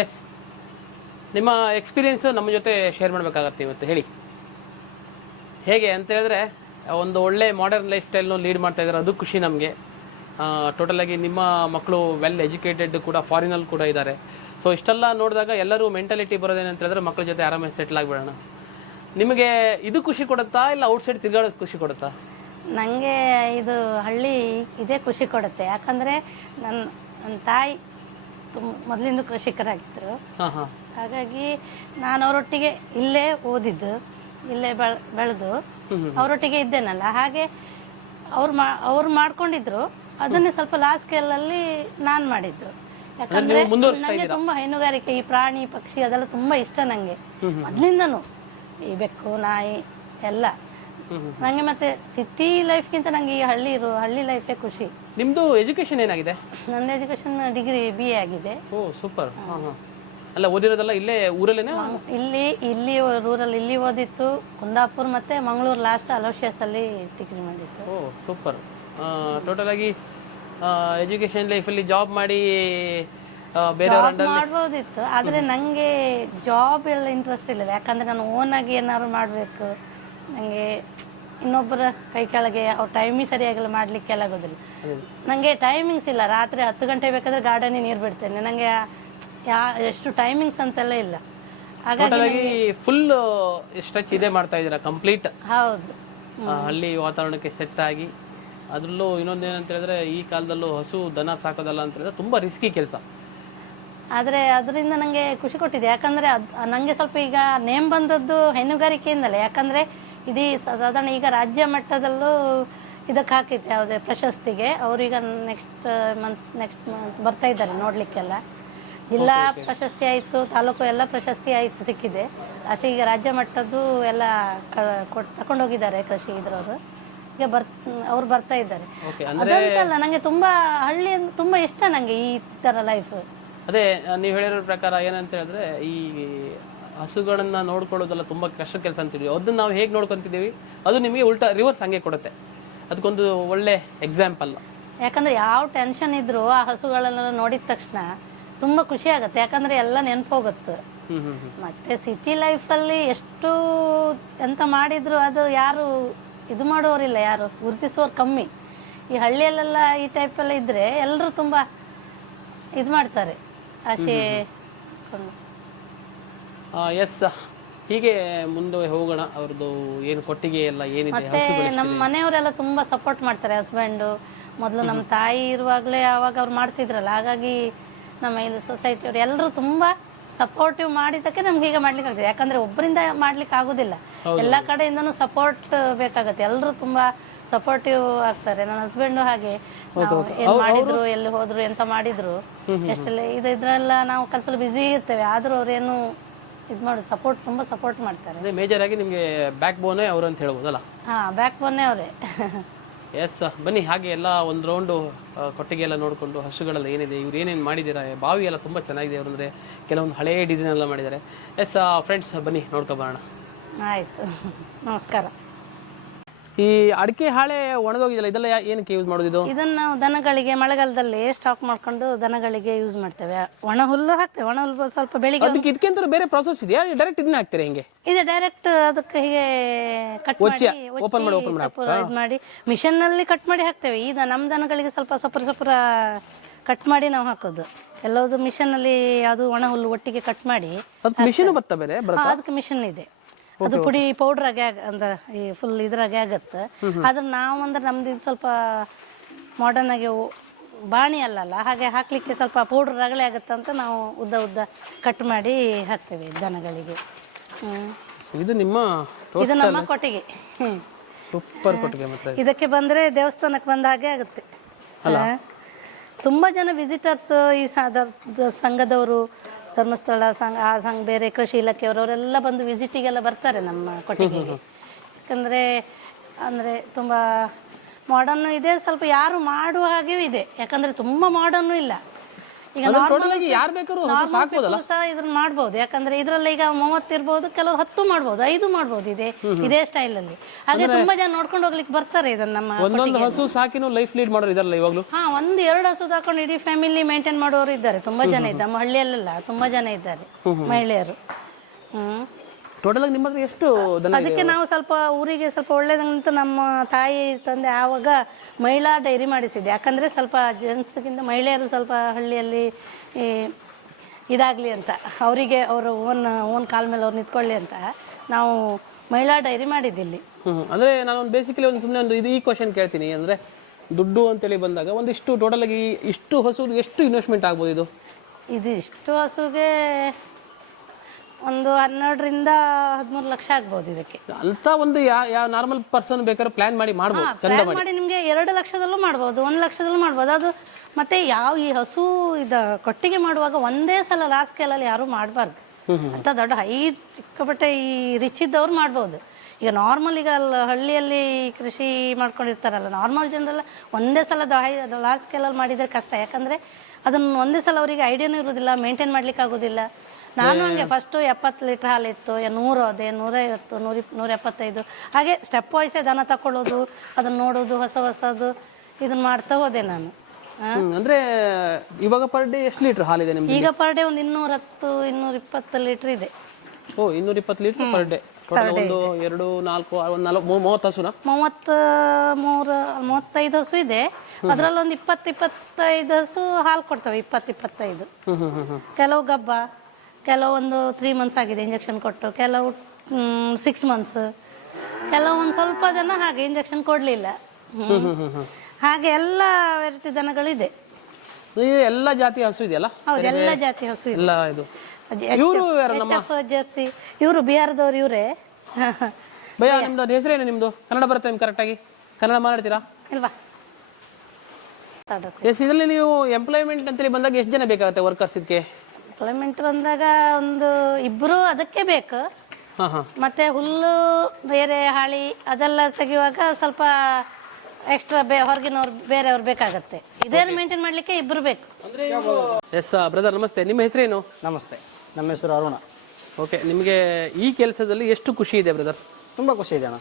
S ನಿಮ್ಮ experience ನಮ್ಮ ಜೊತೆ ಶೇರ್ ಮಾಡಬೇಕಾಗತ್ತೆ ಇವತ್ತು, ಹೇಳಿ. ಹೇಗೆ ಅಂತ ಹೇಳಿದ್ರೆ, ಒಂದು ಒಳ್ಳೆ ಮಾಡರ್ನ್ ಲೈಫ್ ಸ್ಟೈಲ್ನು ಲೀಡ್ ಮಾಡ್ತಾ ಇದ್ದಾರೆ. ಅದು ಖುಷಿ ನಮಗೆ. ಟೋಟಲಾಗಿ ನಿಮ್ಮ ಮಕ್ಕಳು ವೆಲ್ ಎಜುಕೇಟೆಡ್ ಕೂಡ ಫಾರಿನಲ್ಲಿ ಕೂಡ ಇದ್ದಾರೆ. ಸೊ ಇಷ್ಟೆಲ್ಲ ನೋಡಿದಾಗ ಎಲ್ಲರೂ ಮೆಂಟಾಲಿಟಿ ಬರೋದೇನಂತ ಹೇಳಿದ್ರೆ ಮಕ್ಕಳ ಜೊತೆ ಆರಾಮಾಗಿ ಸೆಟ್ಲ್ ಆಗಿಬಿಡೋಣ. ನಿಮಗೆ ಇದು ಖುಷಿ ಕೊಡುತ್ತಾ, ಇಲ್ಲ ಔಟ್ಸೈಡ್ ತಿರ್ಗಾಡೋದು ಖುಷಿ ಕೊಡುತ್ತಾ? ನನಗೆ ಇದು ಹಳ್ಳಿ ಇದೇ ಖುಷಿ ಕೊಡುತ್ತೆ. ಯಾಕಂದರೆ ನನ್ನ ನನ್ನ ತಾಯಿ ತುಂಬ ಮೊದಲಿಂದ ಕೃಷಿಕರಾಗಿದ್ದರು ಹಾಗಾಗಿ ನಾನು ಅವರೊಟ್ಟಿಗೆ ಇಲ್ಲೇ ಓದಿದ್ದು ಇಲ್ಲೇ ಬೆಳ ಬೆಳೆದು ಅವರೊಟ್ಟಿಗೆ ಇದ್ದೇನಲ್ಲ ಹಾಗೆ ಅವ್ರು ಮಾ ಅವ್ರು ಮಾಡ್ಕೊಂಡಿದ್ರು. ಅದನ್ನೇ ಸ್ವಲ್ಪ ಲಾಸ್ಟ್ ಸ್ಕೇಲಲ್ಲಿ ನಾನು ಮಾಡಿದ್ದು. ಯಾಕಂದ್ರೆ ನನಗೆ ತುಂಬಾ ಹೈನುಗಾರಿಕೆ ಈ ಪ್ರಾಣಿ ಪಕ್ಷಿ ಅದೆಲ್ಲ ತುಂಬಾ ಇಷ್ಟ ನನಗೆ ಮೊದಲಿಂದನೂ ಈ ಬೆಕ್ಕು ನಾಯಿ ಎಲ್ಲ ನನಗೆ ಮತ್ತೆ ಸಿಟಿ ಲೈಫ್ಗಿಂತ ನನಗೆ ಈ ಹಳ್ಳಿ ಇರು ಹಳ್ಳಿ ಲೈಫೇ ಖುಷಿ. ನಿಮ್ದು ಎಜುಕೇಶನ್ ಏನಾಗಿದೆ? ನನ್ನ ಎಜುಕೇಶನ್ ಡಿಗ್ರಿ ಬಿ ಎ ಆಗಿದೆ. ಓ ಸೂಪರ್ ಹಾಂ ಹಾಂ. ಅಲ್ಲ ಓದಿರೋದೆಲ್ಲ ಇಲ್ಲೇ ಊರಲ್ಲೇನೆ? ಇಲ್ಲಿ ಇಲ್ಲಿ ರೂರಲ್ ಇಲ್ಲಿ ಓದಿತ್ತು. ಕುಂದಾಪುರ ಮತ್ತೆ ಮಂಗಳೂರು ಲಾಸ್ಟ್ ಅಲೋಶಿಯಸ್ ಅಲ್ಲಿ ಡಿಗ್ರಿ ಮಾಡಿತ್ತು ಓ ಸೂಪರ್ ಟೋಟಲ್ ಆಗಿ ಎಜುಕೇಶನ್ ಲೈಫ್ ಲೈಫಲ್ಲಿ ಜಾಬ್ ಮಾಡಿ ಬೇರೆ ಮಾಡ್ಬೋದಿತ್ತು. ಆದ್ರೆ ನಂಗೆ ಜಾಬ್ ಎಲ್ಲ ಇಂಟ್ರೆಸ್ಟ್ ಇಲ್ಲ. ಯಾಕಂದ್ರೆ ನಾನು ಓನ್ ಆಗಿ ಏನಾದ್ರು ಮಾಡ್ಬೇಕು. ನಂಗೆ ಇನ್ನೊಬ್ಬರ ಕೈ ಕೆಳಗೆ ಅವ್ರ ಟೈಮಿಂಗ್ ಸರಿಯಾಗಿಲ್ಲ ಮಾಡ್ಲಿಕ್ಕೆಲ್ಲ ಆಗೋದಿಲ್ಲ ನಂಗೆ ಟೈಮಿಂಗ್ಸ್ ಇಲ್ಲ. ರಾತ್ರಿ ಹತ್ತು ಗಂಟೆ ಬೇಕಾದ್ರೆ ಗಾರ್ಡನ್ ನೀರು ಬಿಡ್ತೇನೆ. ನಂಗೆ ಯಾ ಎಷ್ಟು ಟೈಮಿಂಗ್ಸ್ ಅಂತೆಲ್ಲ ಇಲ್ಲ. ಹಾಗಾಗಿ ಫುಲ್ ಸ್ಟ್ರೆಚ್ ಇದೇ ಮಾಡ್ತಾ ಇದ್ದೀರಾ ಕಂಪ್ಲೀಟ್ ಹೌದು. ಹಳ್ಳಿ ವಾತಾವರಣಕ್ಕೆ ಸೆಟ್ ಆಗಿ ಅದರಲ್ಲೂ ಇನ್ನೊಂದು ಏನಂತ ಹೇಳಿದ್ರೆ ಈ ಕಾಲದಲ್ಲೂ ಹಸು ದನ ಸಾಕೋದಲ್ಲ ಅಂತ ಹೇಳಿದ್ರೆ ತುಂಬಾ ರಿಸ್ಕಿ ಕೆಲಸ. ಆದರೆ ಅದರಿಂದ ನನಗೆ ಖುಷಿ ಕೊಟ್ಟಿದೆ. ಯಾಕಂದರೆ ಅದು ನನಗೆ ಸ್ವಲ್ಪ ಈಗ ನೇಮ್ ಬಂದದ್ದು ಹೈನುಗಾರಿಕೆಯಿಂದಲೇ ಯಾಕಂದರೆ ಇಡೀ ಸ- ಸಾಧಾರಣ ಈಗ ರಾಜ್ಯ ಮಟ್ಟದಲ್ಲೂ ಇದಕ್ಕೆ ಹಾಕಿತ್ತು ಯಾವುದೇ ಪ್ರಶಸ್ತಿಗೆ. ಅವರೀಗ ನೆಕ್ಸ್ಟ್ ಮಂತ್ ನೆಕ್ಸ್ಟ್ ಮಂತ್ ಬರ್ತಾ ಇದ್ದಾರೆ ನೋಡಲಿಕ್ಕೆಲ್ಲ. ಜಿಲ್ಲಾ ಪ್ರಶಸ್ತಿ ಆಯಿತು ತಾಲೂಕು ಎಲ್ಲ ಪ್ರಶಸ್ತಿ ಆಯಿತು ಸಿಕ್ಕಿದೆ. ಅಷ್ಟೇ ಈಗ ರಾಜ್ಯ ಮಟ್ಟದ್ದು ಎಲ್ಲ ಕೊಟ್ಟು ತಗೊಂಡೋಗಿದ್ದಾರೆ ಕೃಷಿ ಇದ್ರವರು. ಈಗ ಬರ್ ಅವ್ರು ಬರ್ತಾ ಇದ್ದಾರೆ. ಅದಂತಲ್ಲ ನನಗೆ ತುಂಬ ಹಳ್ಳಿ ಅಂದ್ರೆ ತುಂಬ ಇಷ್ಟ ನನಗೆ ಈ ಥರ ಲೈಫ್ ಅದೇ ನೀವು ಹೇಳಿರೋ ಪ್ರಕಾರ ಏನಂತ ಹೇಳಿದ್ರೆ ಈ ಹಸುಗಳನ್ನ ನೋಡ್ಕೊಳ್ಳೋದೆಲ್ಲ ತುಂಬ ಕಷ್ಟ ಕೆಲಸ ಅಂತೀವಿ ಅದನ್ನ ನಾವು ಹೇಗೆ ನೋಡ್ಕೊತಿದ್ದೀವಿ? ಅದು ನಿಮಗೆ ಉಲ್ಟಾ ರಿವರ್ಸ್ ಹಂಗೆ ಕೊಡುತ್ತೆ. ಅದಕ್ಕೊಂದು ಒಳ್ಳೆ ಎಕ್ಸಾಂಪಲ್ ಯಾಕಂದ್ರೆ ಯಾವ ಟೆನ್ಷನ್ ಇದ್ರು ಆ ಹಸುಗಳನ್ನೆಲ್ಲ ನೋಡಿದ ತಕ್ಷಣ ತುಂಬ ಖುಷಿ ಆಗುತ್ತೆ. ಯಾಕಂದ್ರೆ ಎಲ್ಲ ನೆನಪೋಗುತ್ತೆ. ಮತ್ತೆ ಸಿಟಿ ಲೈಫಲ್ಲಿ ಎಷ್ಟು ಎಂತ ಮಾಡಿದ್ರು ಅದು ಯಾರು ಇದು ಮಾಡೋರಿಲ್ಲ ಯಾರು ಗುರುತಿಸೋರು ಕಮ್ಮಿ. ಈ ಹಳ್ಳಿಯಲ್ಲೆಲ್ಲ ಈ ಟೈಪೆಲ್ಲ ಇದ್ರೆ ಎಲ್ಲರೂ ತುಂಬ ಇದು ಮಾಡ್ತಾರೆ. ಆಶೆ. ಎಸ್ ಹೀಗೆ ಮುಂದೆ ಹೋಗೋಣ. ಅವ್ರದ್ದು ಏನು ಕೊಟ್ಟಿಗೆ ಎಲ್ಲ ಏನಿದೆ ಮತ್ತೆ ನಮ್ಮ ಮನೆಯವರೆಲ್ಲ ತುಂಬ ಸಪೋರ್ಟ್ ಮಾಡ್ತಾರೆ ಹಸ್ಬೆಂಡು ಮೊದಲು ನಮ್ಮ ತಾಯಿ ಇರುವಾಗಲೇ ಆವಾಗ ಅವ್ರು ಮಾಡ್ತಿದ್ರಲ್ಲ ಹಾಗಾಗಿ ನಮ್ಮ ಇದು ಸೊಸೈಟಿಯವರು ಎಲ್ಲರೂ ತುಂಬ ಸಪೋರ್ಟಿವ್ ಮಾಡಿದ್ದಕ್ಕೆ ನಮ್ಗೆ ಹೀಗೆ ಮಾಡ್ಲಿಕ್ಕೆ ಆಗ್ತದೆ. ಯಾಕಂದ್ರೆ ಒಬ್ಬರಿಂದ ಮಾಡ್ಲಿಕ್ಕೆ ಆಗೋದಿಲ್ಲ. ಎಲ್ಲ ಕಡೆಯಿಂದನೂ ಸಪೋರ್ಟ್ ಬೇಕಾಗುತ್ತೆ. ಎಲ್ಲರೂ ತುಂಬಾ ಸಪೋರ್ಟಿವ್ ಆಗ್ತಾರೆ. ನನ್ನ ಹಸ್ಬೆಂಡು ಹಾಗೆ ಏನು ಮಾಡಿದ್ರು ಎಲ್ಲಿ ಹೋದ್ರು ಎಂತ ಮಾಡಿದ್ರು ಎಷ್ಟೆಲ್ಲ ಇದು ಇದ್ರೆಲ್ಲ ನಾವು ಕೆಲಸ ಬಿಸಿ ಇರ್ತೇವೆ. ಆದ್ರೂ ಅವ್ರೇನು ಇದು ಮಾಡೋದು ಸಪೋರ್ಟ್ ತುಂಬಾ ಸಪೋರ್ಟ್ ಮಾಡ್ತಾರೆ. ಅಂದರೆ ಮೇಜರ್ ಆಗಿ ನಿಮಗೆ ಬ್ಯಾಕ್ ಬೋನೇ ಅವರು ಅಂತ ಹೇಳ್ಬೋದಲ್ಲ? ಹಾಂ ಬ್ಯಾಕ್ ಬೋನ್ನೇ ಅವರೇ. ಎಸ್ ಬನ್ನಿ ಹಾಗೆ ಎಲ್ಲ ಒಂದು ರೌಂಡು ಕೊಟ್ಟಿಗೆ ಎಲ್ಲ ನೋಡಿಕೊಂಡು ಹಸುಗಳೆಲ್ಲ ಏನಿದೆ ಇವ್ರು ಏನೇನು ಮಾಡಿದ್ದಾರೆ? ಬಾವಿ ಎಲ್ಲ ತುಂಬ ಚೆನ್ನಾಗಿದೆ ಅವ್ರು ಅಂದರೆ ಕೆಲವೊಂದು ಹಳೇ ಡಿಸೈನ್ ಎಲ್ಲ ಮಾಡಿದ್ದಾರೆ. ಎಸ್ ಫ್ರೆಂಡ್ಸ್ ಬನ್ನಿ ನೋಡ್ಕೊಬರೋಣ ಆಯ್ತು. ನಮಸ್ಕಾರ. ಈ ಅಡಿಕೆ ಹಾಳೆ ಒಣಗೋಗಿದೆಯಲ್ಲ ಇದೆಲ್ಲ ಯಾ- ಏನಕ್ಕೆ ಯೂಸ್ ಮಾಡೋದು ಇದು? ಇದನ್ನ ನಾವು ದನಗಳಿಗೆ ಮಳೆಗಾಲದಲ್ಲಿ ಸ್ಟಾಕ್ ಮಾಡ್ಕೊಂಡು ದನಗಳಿಗೆ ಯೂಸ್ ಮಾಡ್ತೇವೆ. ಒಣ ಹುಲ್ಲು ಹಾಕ್ತೇವೆ ಒಣ ಹುಲ್ಲು ಸ್ವಲ್ಪ ಬೆಳಿಗ್ಗೆ ಅದಕ್ಕೆ ಇದಕ್ಕಿಂತ ಬೇರೆ ಪ್ರಾಸೆಸ್ ಇದೆಯಾ? ಡೈರೆಕ್ಟ್ ಇದನ್ನ ಹಾಕ್ತೀರಾ ಹೆಂಗೆ? ಇದು ಡೈರೆಕ್ಟ್ ಅದಕ್ಕೆ ಹೀಗೆ ಕಟ್ ಮಾಡಿ ಓಪನ್ ಮಾಡಿ, ಓಪನ್ ಮಾಡಿ ಇದು ಮಾಡಿ ಮಿಷನ್ನಲ್ಲಿ ಕಟ್ ಮಾಡಿ ಹಾಕ್ತೇವೆ. ಈಗ ನಮ್ಮ ದನಗಳಿಗೆ ಸ್ವಲ್ಪ ಸಪ್ರ ಸಪ್ರ ಕಟ್ ಮಾಡಿ ನಾವು ಹಾಕೋದು. ಎಲ್ಲವುದು ಮಿಷನ್ ಅಲ್ಲಿ ಅದು ಒಣ ಹುಲ್ಲು ಒಟ್ಟಿಗೆ ಕಟ್ ಮಾಡಿ ಅದಕ್ಕೆ ಮಿಷಿನ್ ಬತ್ತ ಬೇರೆ ಹಾ, ಅದಕ್ಕೆ ಮಿಷನ್ ಇದೆ. ಅದು ಪುಡಿ ಪೌಡರ್ ಆಗಿ ಅಂದ್ರೆ ಈ ಫುಲ್ ಇದ್ರಾಗೆ ಆಗತ್ತೆ. ಆದ್ರೆ ನಾವು ಅಂದ್ರೆ ನಮ್ದು ಇದು ಸ್ವಲ್ಪ ಮಾಡರ್ನ್ ಆಗಿ ಬಾಣಿ ಅಲ್ಲಲ್ಲ ಹಾಗೆ ಹಾಕ್ಲಿಕ್ಕೆ ಸ್ವಲ್ಪ ಪೌಡರ್ ರಗಳೆ ಆಗುತ್ತೆ ಅಂತ ನಾವು ಉದ್ದ ಉದ್ದ ಕಟ್ ಮಾಡಿ ಹಾಕ್ತೇವೆ ದನಗಳಿಗೆ. ಹ್ಮ್. ಇದು ನಿಮ್ಮ ಇದು ನಮ್ಮ ಕೊಟ್ಟಿಗೆ. ಹ್ಮ್. ಸೂಪರ್ ಕೊಟ್ಟಿಗೆ ಮಾತ್ರ ಇದಕ್ಕೆ ಬಂದ್ರೆ ದೇವಸ್ಥಾನಕ್ಕೆ ಬಂದ ಹಾಗೆ ಆಗುತ್ತೆ. ಹಾ. ತುಂಬಾ ಜನ ವಿಸಿಟರ್ಸ್ ಈ ಸ- ದ- ದ- ಸಂಘದವರು ಧರ್ಮಸ್ಥಳ, ಸಂಘ, ಆ ಸಂಘ, ಬೇರೆ ಕೃಷಿ ಇಲಾಖೆಯವರು ಅವರೆಲ್ಲ ಬಂದು ವಿಸಿಟಿಗೆಲ್ಲ ಬರ್ತಾರೆ ನಮ್ಮ ಕೊಟ್ಟಿಗೆಗೆ. ಯಾಕಂದರೆ, ಅಂದರೆ ತುಂಬ ಮಾಡರ್ನು ಇದೆ, ಸ್ವಲ್ಪ ಯಾರು ಮಾಡುವ ಹಾಗೆಯೂ ಇದೆ. ಯಾಕಂದ್ರೆ ತುಂಬ ಮಾಡರ್ನು ಇಲ್ಲ. ಈಗ ನಾರ್ಮಲ್ ಟೋಟಲ್ ಆಗಿ ಯಾರು ಬೇಕಾದ್ರೂ ಹಸು ಸಾಕ್ಬೋದಲ್ಲ? ಸಹ ಇದನ್ನ ಮಾಡ್ಬೋದು. ಯಾಕಂದ್ರೆ ಇದ್ರಲ್ಲಿ ಈಗ ಮೂವತ್ತು ಇರ್ಬೋದು ಕೆಲವರು ಹತ್ತು ಮಾಡ್ಬೋದು ಐದು ಮಾಡ್ಬೋದು ಇದೆ ಇದೇ ಸ್ಟೈಲ್ ಅಲ್ಲಿ. ಹಾಗೆ ತುಂಬಾ ಜನ ನೋಡ್ಕೊಂಡು ಹೋಗ್ಲಿಕ್ಕೆ ಬರ್ತಾರೆ ಇದನ್ನ ನಮ್ಮ ಒಂದೊಂದು ಹಸು ಸಾಕಿನೂ ಲೈಫ್ ಲೀಡ್ ಮಾಡೋರು ಇದಾರಲ್ಲ ಇವಾಗ್ಲೂ? ಹಾ ಒಂದು ಎರಡು ಹಸು ಹಾಕೊಂಡು ಇಡೀ ಫ್ಯಾಮಿಲಿ ಮೇಂಟೈನ್ ಮಾಡುವವರು ಇದ್ದಾರೆ. ತುಂಬಾ ಜನ ಇದ್ದಾರೆ. ನಮ್ಮ ಹಳ್ಳಿಯಲ್ಲೆಲ್ಲ ತುಂಬಾ ಜನ ಇದ್ದಾರೆ ಮಹಿಳೆಯರು. ಹ್ಮ್. ಟೋಟಲ್ ಆಗಿ ನಿಮ್ಮ ಹತ್ರ ಎಷ್ಟು ದನ ಇದೆ? ಅದಕ್ಕೆ ನಾವು ಸ್ವಲ್ಪ ಊರಿಗೆ ಸ್ವಲ್ಪ ಒಳ್ಳೇದಂತ ನಮ್ಮ ತಾಯಿ ತಂದೆ ಆವಾಗ ಮಹಿಳಾ ಡೈರಿ ಮಾಡಿಸಿದ್ದೆ. ಯಾಕಂದ್ರೆ ಸ್ವಲ್ಪ ಜೆಂಟ್ಸ್ಗಿಂತ ಮಹಿಳೆಯರು ಸ್ವಲ್ಪ ಹಳ್ಳಿಯಲ್ಲಿ ಈ, ಇದಾಗ್ಲಿ ಅಂತ. ಅವರಿಗೆ ಅವರು ಓನ್ ಓನ್ ಕಾಲ್ ಮೇಲೆ ಅವ್ರು ನಿಂತ್ಕೊಳ್ಳಿ ಅಂತ ನಾವು ಮಹಿಳಾ ಡೈರಿ ಮಾಡಿದ್ದಿಲ್ಲಿ. ಹ್ಮ್. ಅಂದ್ರೆ ನಾನು ಒಂದು ಬೇಸಿಕಲಿ ಒಂದು ಸುಮ್ಮನೆ ಒಂದು ಇದು ಈ ಕ್ವಶನ್ ಕೇಳ್ತೀನಿ. ಅಂದ್ರೆ ದುಡ್ಡು ಅಂತೇಳಿ ಬಂದಾಗ ಒಂದಿಷ್ಟು ಟೋಟಲ್ ಆಗಿ ಇಷ್ಟು ಹಸು ಎಷ್ಟು ಇನ್ವೆಸ್ಟ್ಮೆಂಟ್ ಆಗ್ಬೋದು ಇದು? ಇದು ಇಷ್ಟು ಹಸುಗೆ ಒಂದು ಹನ್ನೆರಡರಿಂದ ಹದಿಮೂರು ಲಕ್ಷ ಆಗ್ಬೋದು ಇದಕ್ಕೆ. ಅಂತ ಒಂದು ಯಾವ ನಾರ್ಮಲ್ ಪರ್ಸನ್ ಬೇಕಾದ್ರೆ ಪ್ಲಾನ್ ಮಾಡಿ ಮಾಡ್ಬೋದು ಚಂದ ಮಾಡಿ. ನಿಮಗೆ ಎರಡು ಲಕ್ಷದಲ್ಲೂ ಮಾಡ್ಬೋದು ಒಂದು ಲಕ್ಷದಲ್ಲೂ ಮಾಡ್ಬೋದು. ಅದು ಮತ್ತೆ ಯಾವ ಈ ಹಸು ಇದ ಕೊಟ್ಟಿಗೆ ಮಾಡುವಾಗ ಒಂದೇ ಸಲ ಲಾಸ್ಟ್ ಕೇಲಲ್ಲಿ ಯಾರು ಮಾಡಬಾರ್ದು. ಅಂತ ದೊಡ್ಡ ಹೈ ಸಿಕ್ಕಾಪಟ್ಟೆ ಈ ರಿಚ್ ಇದ್ದವ್ರು ಮಾಡ್ಬೋದು. ಈಗ ನಾರ್ಮಲ್ ಈಗ ಅಲ್ಲ ಹಳ್ಳಿಯಲ್ಲಿ ಕೃಷಿ ಮಾಡ್ಕೊಂಡಿರ್ತಾರಲ್ಲ ನಾರ್ಮಲ್ ಜನರೆಲ್ಲ ಒಂದೇ ಸಲ ಲಾರ್ಜ್ ಲಾಸ್ಟ್ ಸ್ಕೇಲಲ್ಲಿ ಮಾಡಿದರೆ ಕಷ್ಟ. ಯಾಕಂದರೆ ಅದನ್ನು ಒಂದೇ ಸಲ ಅವರಿಗೆ ಐಡಿಯಾನೂ ಇರೋದಿಲ್ಲ ಮೇಂಟೈನ್ ಮಾಡ್ಲಿಕ್ಕೆ ಆಗೋದಿಲ್ಲ ನಾನು ಹಂಗೆ ಫಸ್ಟು ಎಪ್ಪತ್ತು ಲೀಟ್ರ್ ಹಾಲಿತ್ತು ನೂರು ಅದೇ ನೂರೈವತ್ತು ನೂರ ನೂರ ಎಪ್ಪತ್ತೈದು ಹಾಗೆ ಸ್ಟೆಪ್ ವೈಸೆ ದನ ತಕೊಳ್ಳೋದು ಅದನ್ನ ನೋಡೋದು ಹೊಸ ಹೊಸದು ಇದನ್ನ ಮಾಡ್ತಾ ಹೋದೆ ನಾನು. ಅಂದ್ರೆ ಇವಾಗ ಪರ್ ಡೇ ಎಷ್ಟು ಲೀಟರ್ ಹಾಲಿದೆ ನಿಮ್ಗೆ ಈಗ ಪರ್ ಡೇ ಒಂದು ಇನ್ನೂರ ಹತ್ತು ಇನ್ನೂರ ಇಪ್ಪತ್ತು ಲೀಟ್ರ್ ಇದೆ. ಓ ಇನ್ನೂರ ಇಪ್ಪತ್ತು ಲೀಟರ್ ಪರ್ ಡೇ ಒಂದು ಎರಡು ನಾಲ್ಕು ಒಂದು ನಾಲ್ಕು ಮೂವತ್ತು ಹಸುನ ಮೂವತ್ತ ಮೂರು ಮೂವತ್ತೈದು ಹಸು ಇದೆ ಅದರಲ್ಲಿ ಒಂದು ಇಪ್ಪತ್ತು ಇಪ್ಪತ್ತೈದು ಹಸು ಹಾಲು ಕೊಡ್ತವೆ ಇಪ್ಪತ್ತು ಇಪ್ಪತ್ತೈದು. ಕೆಲವು ಗಬ್ಬ. ಕೆಲವೊಂದು ತ್ರೀ ಮಂತ್ಸ್ ಆಗಿದೆ ಇಂಜೆಕ್ಷನ್ ಕೊಟ್ಟು ಕೆಲವು ಸಿಕ್ಸ್ ಮಂತ್ಸ್ ಕೆಲವೊಂದು ಸ್ವಲ್ಪ ಜನ ಹಾಗೆ ಇಂಜೆಕ್ಷನ್ ಕೊಡಲಿಲ್ಲ. ಹಾಗೆ ಎಲ್ಲ ವೆರೈಟಿ ದನಗಳಿದೆ. ಎಲ್ಲ ಜಾತಿ ಹಸು ಇದೆಯಲ್ಲ? ಹೌದು ಎಲ್ಲ ಜಾತಿ ಹಸು ಇಲ್ಲ ಇದು. ಇವರು ಜರ್ಸಿ ಇವರು ಬಿಹಾರದವ್ರು ಇವರೇ. ಭಯ ನಿಮ್ದು ಹೆಸರೇನು ನಿಮ್ದು? ಕನ್ನಡ ಬರುತ್ತೆ ನಿಮ್ಗೆ ಕರೆಕ್ಟಾಗಿ ಕನ್ನಡ ಮಾತಾಡ್ತೀರಾ? ಇಲ್ವಾ? ಎಸ್ ಇದರಲ್ಲಿ ನೀವು ಎಂಪ್ಲಾಯ್ಮೆಂಟ್ ಅಂತೇಳಿ ಬಂದಾಗ ಎಷ್ಟು ಜನ ಬೇಕಾಗುತ್ತೆ ವರ್ಕರ್ಸ್ ಇದಕ್ಕೆ ಎಂಪ್ಲಾಯ್ಮೆಂಟ್ ಬಂದಾಗ ಒಂದು ಇಬ್ಬರು ಅದಕ್ಕೆ ಬೇಕು. ಹಾಂ ಹಾಂ. ಮತ್ತೆ ಹುಲ್ಲು ಬೇರೆ ಹಾಳಿ ಅದೆಲ್ಲ ತೆಗೆಯುವಾಗ ಸ್ವಲ್ಪ ಎಕ್ಸ್ಟ್ರಾ ಬೇ ಹೊರಗಿನವ್ರು ಬೇರೆಯವ್ರು ಬೇಕಾಗತ್ತೆ. ಇದೇನು ಮೇಂಟೈನ್ ಮಾಡ್ಲಿಕ್ಕೆ ಇಬ್ರು ಬೇಕು. ಎಸ್ ಬ್ರದರ್ ನಮಸ್ತೆ. ನಿಮ್ಮ ಹೆಸರೇನು? ನಮಸ್ತೆ. ನಮ್ಮ ಹೆಸರು ಅರುಣ. ಓಕೆ ನಿಮಗೆ ಈ ಕೆಲಸದಲ್ಲಿ ಎಷ್ಟು ಖುಷಿ ಇದೆ ಬ್ರದರ್ ತುಂಬ ಖುಷಿ ಇದೆ ಅಣ್ಣ.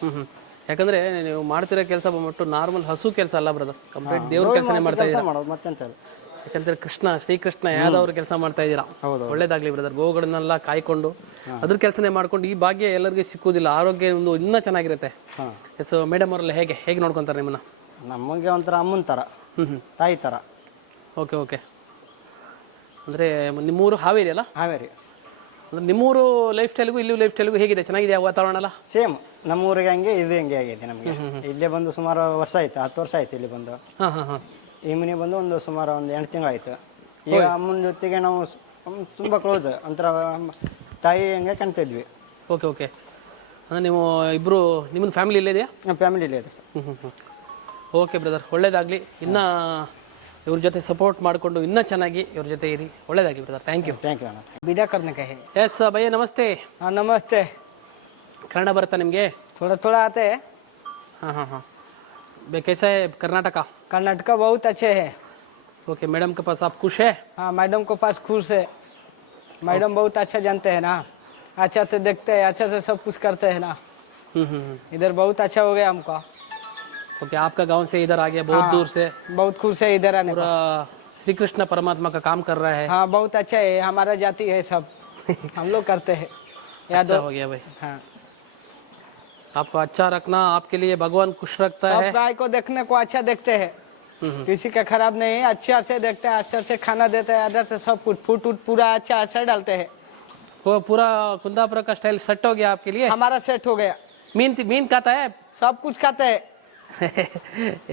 ಹ್ಮ್ ಹ್ಮ್. ಯಾಕಂದ್ರೆ ನೀವು ಮಾಡ್ತಿರೋ ಕೆಲಸ ಬಂದ್ಬಿಟ್ಟು ನಾರ್ಮಲ್ ಹಸು ಕೆಲಸ ಅಲ್ಲ ಬ್ರದರ್ ಕಂಪ್ಲೀಟ್ ದೇವ್ರ ಕೆಲಸನೇ ಮಾಡ್ತಾ ಕೆಲಸ ಇದ್ದೀರಾ? ಮಾಡೋದು ಮತ್ತೆಂತ ಹೇಳಿ. ಯಾಕಂದ್ರೆ ಕೃಷ್ಣ ಶ್ರೀಕೃಷ್ಣ ಯಾವ್ದವ್ರ ಕೆಲಸ ಮಾಡ್ತಾ ಇದ್ದೀರಾ. ಒಳ್ಳೇದಾಗ್ಲಿ ಬ್ರದರ್ ಗೋಗಳನ್ನೆಲ್ಲ ಕಾಯ್ಕೊಂಡು ಅದ್ರ ಕೆಲಸನೇ ಮಾಡ್ಕೊಂಡು ಈ ಭಾಗ್ಯ ಎಲ್ಲರಿಗೂ ಸಿಕ್ಕುದಿಲ್ಲ ಆರೋಗ್ಯ ಒಂದು ಇನ್ನೂ ಚೆನ್ನಾಗಿರುತ್ತೆ. ಸೊ ಮೇಡಮ್ ಅವರೆಲ್ಲ ಹೇಗೆ? ಹೇಗೆ ನೋಡ್ಕೊಂತಾರೆ ನಿಮ್ಮನ್ನ? ನಮಗೆ ಒಂಥರ ಅಮ್ಮನ ಥರ ತಾಯಿ ತರ. ಓಕೆ ಓಕೆ ಅಂದ್ರೆ ನಿಮ್ಮೂರು ಹಾವೇರಿ ಅಲ್ಲ? ಹಾವೇರಿ. ಅಂದ್ರೆ ನಿಮ್ಮೂರು ಲೈಫ್ ಸ್ಟೈಲ್ಗೂ ಇಲ್ಲಿ ಲೈಫ್ ಸ್ಟೈಲ್ಗೂ ಹೇಗಿದೆ? ಚೆನ್ನಾಗಿದೆ ವಾತಾವರಣ ಎಲ್ಲ? ಸೇಮ್ ನಮ್ಮೂರಿಗೆ ಹಂಗೆ ಇದು ಹಂಗೆ ಆಗಿದೆ ನಮಗೆ. ಇಲ್ಲೇ ಬಂದು ಸುಮಾರು ವರ್ಷ ಆಯ್ತು ಹತ್ತು ವರ್ಷ ಆಯ್ತು ಇಲ್ಲಿ ಬಂದು. ಹಾಂ ಹಾಂ ಹಾಂ. ಈ ಮನೆ ಬಂದು ಒಂದು ಸುಮಾರು ಒಂದು ಎಂಟು ತಿಂಗಳಾಯ್ತು. ಈಗ ಅಮ್ಮನ ಜೊತೆಗೆ ನಾವು ತುಂಬ ಕ್ಲೋಸ್ ಒಂಥರ ತಾಯಿ ಹಂಗೆ ಕಾಣ್ತಿದ್ವಿ ಓಕೆ ಓಕೆ. ಅಂದರೆ ನೀವು ಇಬ್ಬರು ನಿಮ್ಮನ್ನ ಫ್ಯಾಮಿಲಿ ಇಲ್ಲೇ ಇದೆಯಾ? ನಮ್ಮ ಫ್ಯಾಮಿಲಿಯಲ್ಲಿ ಇದೆ ಸರ್. ಹ್ಞೂ ಹ್ಞೂ ಓಕೆ ಬ್ರದರ್ ಒಳ್ಳೇದಾಗಲಿ. ಇನ್ನೂ ಇವ್ರ ಜೊತೆ ಸಪೋರ್ಟ್ ಮಾಡಿಕೊಂಡು ಇನ್ನೂ ಚೆನ್ನಾಗಿ ಇವ್ರ ಜೊತೆ ಇರಿ. ಒಳ್ಳೇದಾಗಿ brother thank you thank you ಅಣ್ಣ. ಬಿದಾ ಎಸ್ ಭಯ ನಮಸ್ತೆ. ಹಾಂ ನಮಸ್ತೆ. ಕನ್ನಡ ಬರುತ್ತಾ ನಿಮಗೆ? ಥೋಡ ಥೋಡ आता ಹಾಂ ಹಾಂ ಹಾಂ. ಹಾಂ ಬೇಕೈಸ ಕರ್ನಾಟಕ. कर्नाटक बहुत अच्छे हैं। ओके मैडम के पास आप खुश है? हाँ मैडम को पास खुश है। मैडम बहुत अच्छा जानते हैं ना। अच्छा से देखते हैं अच्छा से सब कुछ करते हैं ना। हम्म हम्म हम्म। इधर बहुत अच्छा हो गया हमको। ओके आपका गाँव से इधर आ गया बहुत हाँ, दूर से। बहुत खुश है इधर आने पूरा श्री कृष्ण परमात्मा का काम कर रहा है। हाँ बहुत अच्छा है हमारा जाति है सब। हम लोग करते हैं। याद अच्छा हो गया भाई। हाँ। आपको अच्छा रखना आपके लिए भगवान खुश रखता सब है गाय को देखने को अच्छा देखते हैं हम्म, किसी का खराब नहीं है अच्छे से देखते हैं अच्छे से खाना देते हैं अदर से सब कुछ फूट उट पूरा अच्छा अच्छा डालते हैं वो पूरा कुंदापुर का स्टाइल सेट हो गया आपके लिए हमारा सेट हो गया मीन मीन खाता है सब कुछ खाते हैं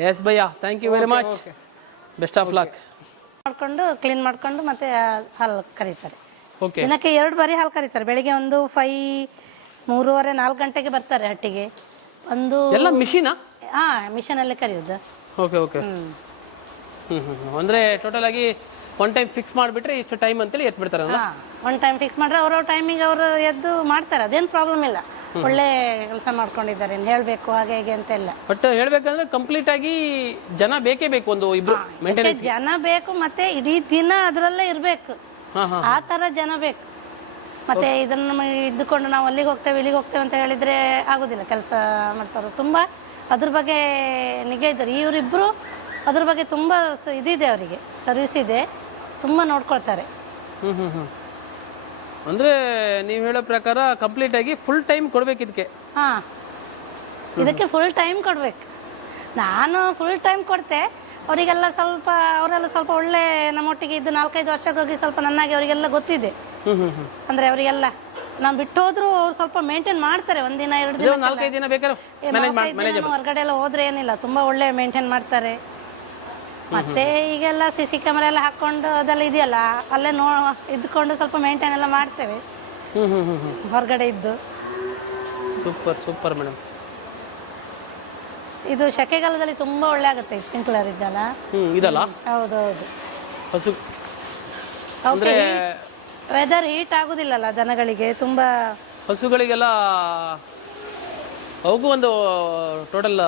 S bhaiya thank you very much okay. Best of luck ಮಾಡ್ಕೊಂಡು ಕ್ಲೀನ್ ಮಾಡ್ಕೊಂಡು ಮತ್ತೆ ಹಾಲು ಕರೀತಾರೆ ಓಕೆ ದಿನಕ್ಕೆ ಎರಡು ಬಾರಿ ಹಾಲು ಕರೀತಾರೆ ಬೆಳಿಗ್ಗೆ ಒಂದು ಫೈ ಮೂರುವರೆ ನಾಲ್ಕು ಗಂಟೆಗೆ ಬರ್ತಾರೆ ಹಟ್ಟಿಗೆ. ಒಂದು ಎಲ್ಲ ಮಿಷಿನಾ? ಹಾ ಮಿಷನಲ್ಲೇ ಕರೆಯೋದು. Okay okay. ಹ್ಮ್. ಅಂದ್ರೆ ಟೋಟಲ್ ಆಗಿ ಒನ್ ಟೈಮ್ ಫಿಕ್ಸ್ ಮಾಡಿಬಿಟ್ರೆ ಇಷ್ಟು ಟೈಮ್ ಅಂತೇಳಿ ಎತ್ ಬಿಡ್ತಾರೆ ಹಾ ಒನ್ ಟೈಮ್ ಫಿಕ್ಸ್ ಮಾಡ್ರೆ ಅವ್ರವ್ರ ಟೈಮಿಗೆ ಅವರು ಎದ್ದು ಮಾಡ್ತಾರೆ. ಅದೇನು ಪ್ರಾಬ್ಲಮ್ ಇಲ್ಲ. ಒಳ್ಳೆ ಕೆಲಸ ಮಾಡ್ಕೊಂಡಿದ್ದಾರೆ. ಇನ್ನು ಹೇಳಬೇಕು ಹಾಗೆ ಹೀಗೆ ಅಂತೆಲ್ಲ ಬಟ್ ಹೇಳ್ಬೇಕಂದ್ರೆ ಕಂಪ್ಲೀಟ್ ಆಗಿ ಜನ ಬೇಕೇ ಬೇಕು ಒಂದು ಇಬ್ರು ಮತ್ತೆ ಜನ ಬೇಕು ಮತ್ತೆ ಇಡೀ ದಿನ ಅದರಲ್ಲೇ ಇರಬೇಕು. ಹಾ ಹಾ ಆ ಥರ ಜನ ಬೇಕು. ಮತ್ತೆ ಇದನ್ನು ಇದ್ದುಕೊಂಡು ನಾವು ಅಲ್ಲಿಗೆ ಹೋಗ್ತೇವೆ ಇಲ್ಲಿಗೆ ಹೋಗ್ತೇವೆ ಅಂತ ಹೇಳಿದ್ರೆ ಆಗೋದಿಲ್ಲ ಕೆಲಸ ಮಾಡ್ತಾರೆ ತುಂಬ ಅದ್ರ ಬಗ್ಗೆ ನಿಗಾ ಇದ್ದಾರೆ. ಇವರಿಬ್ಬರು ಅದ್ರ ಬಗ್ಗೆ ತುಂಬ ಇದಿದೆ ಅವರಿಗೆ ಸರ್ವಿಸ್ ಇದೆ ತುಂಬ ನೋಡ್ಕೊಳ್ತಾರೆ. ಹ್ಮ್ ಅಂದ್ರೆ ನೀವು ಹೇಳೋ ಪ್ರಕಾರ ಕಂಪ್ಲೀಟ್ ಆಗಿ ಫುಲ್ ಟೈಮ್ ಕೊಡ್ಬೇಕು ಇದಕ್ಕೆ ಹಾಂ. ಇದಕ್ಕೆ ಫುಲ್ ಟೈಮ್ ಕೊಡ್ಬೇಕು. ನಾನು ಫುಲ್ ಟೈಮ್ ಕೊಡ್ತೆ ಅವರಿಗೆಲ್ಲ ಸ್ವಲ್ಪ ಅವರೆಲ್ಲ ಸ್ವಲ್ಪ ಒಳ್ಳೆ ನಮ್ಮೊಟ್ಟಿಗೆ ಇದ್ದು ನಾಲ್ಕೈದು ವರ್ಷಕ್ಕೋಗಿ ಸ್ವಲ್ಪ ನನ್ನಾಗಿ ಅವರಿಗೆಲ್ಲ ಗೊತ್ತಿದೆ. ಅಂದ್ರೆ ಅವರಿಗೆಲ್ಲ ನಾನು ಬಿಟ್ಟು ಹೋದ್ರು ಅವ್ರು ಸ್ವಲ್ಪ ಮೇಂಟೈನ್ ಮಾಡ್ತಾರೆ ಒಂದಿನ ಎರಡು ದಿನ ನಾಲ್ಕೈದು ದಿನ ಬೇಕಾದ್ರೆ? ನಾಲ್ಕೈದು ದಿನ ಹೊರಗಡೆ ಎಲ್ಲ ಹೋದ್ರೆ ಏನಿಲ್ಲ ತುಂಬಾ ಒಳ್ಳೆ ಮೇಂಟೈನ್ ಮಾಡ್ತಾರೆ. ಮತ್ತೆ ಈಗೆಲ್ಲ ಸಿ ಸಿ ಕ್ಯಾಮರಾ ಎಲ್ಲ ಹಾಕೊಂಡು ಅದೆಲ್ಲ ಇದೆಯಲ್ಲ ಅಲ್ಲೇ ನೋ ಇದ್ಕೊಂಡು ಸ್ವಲ್ಪ ಮೇಂಟೈನ್ ಎಲ್ಲ ಮಾಡ್ತೇವೆ. ಹೊರಗಡೆ ಇದ್ದು. Super super madam. ಇದು ಸೆಕೆಗಾಲದಲ್ಲಿ ತುಂಬ ಒಳ್ಳೆ ಆಗುತ್ತೆ ಸ್ಪ್ರಿಂಕ್ಲರ್ ಇದ್ದಲ್ಲ. ಹ್ಮ್ ಇದಲ್ಲ? ಹೌದು ಹೌದು. ಹಸು. ಅಂದ್ರೆ ವೆದರ್ ಹೀಟ್ ಆಗುದಿಲ್ಲಲ್ಲ ದನಗಳಿಗೆ ತುಂಬ ಹಸುಗಳಿಗೆಲ್ಲ ಅವಕ್ಕೂ ಒಂದು ಟೋಟಲ್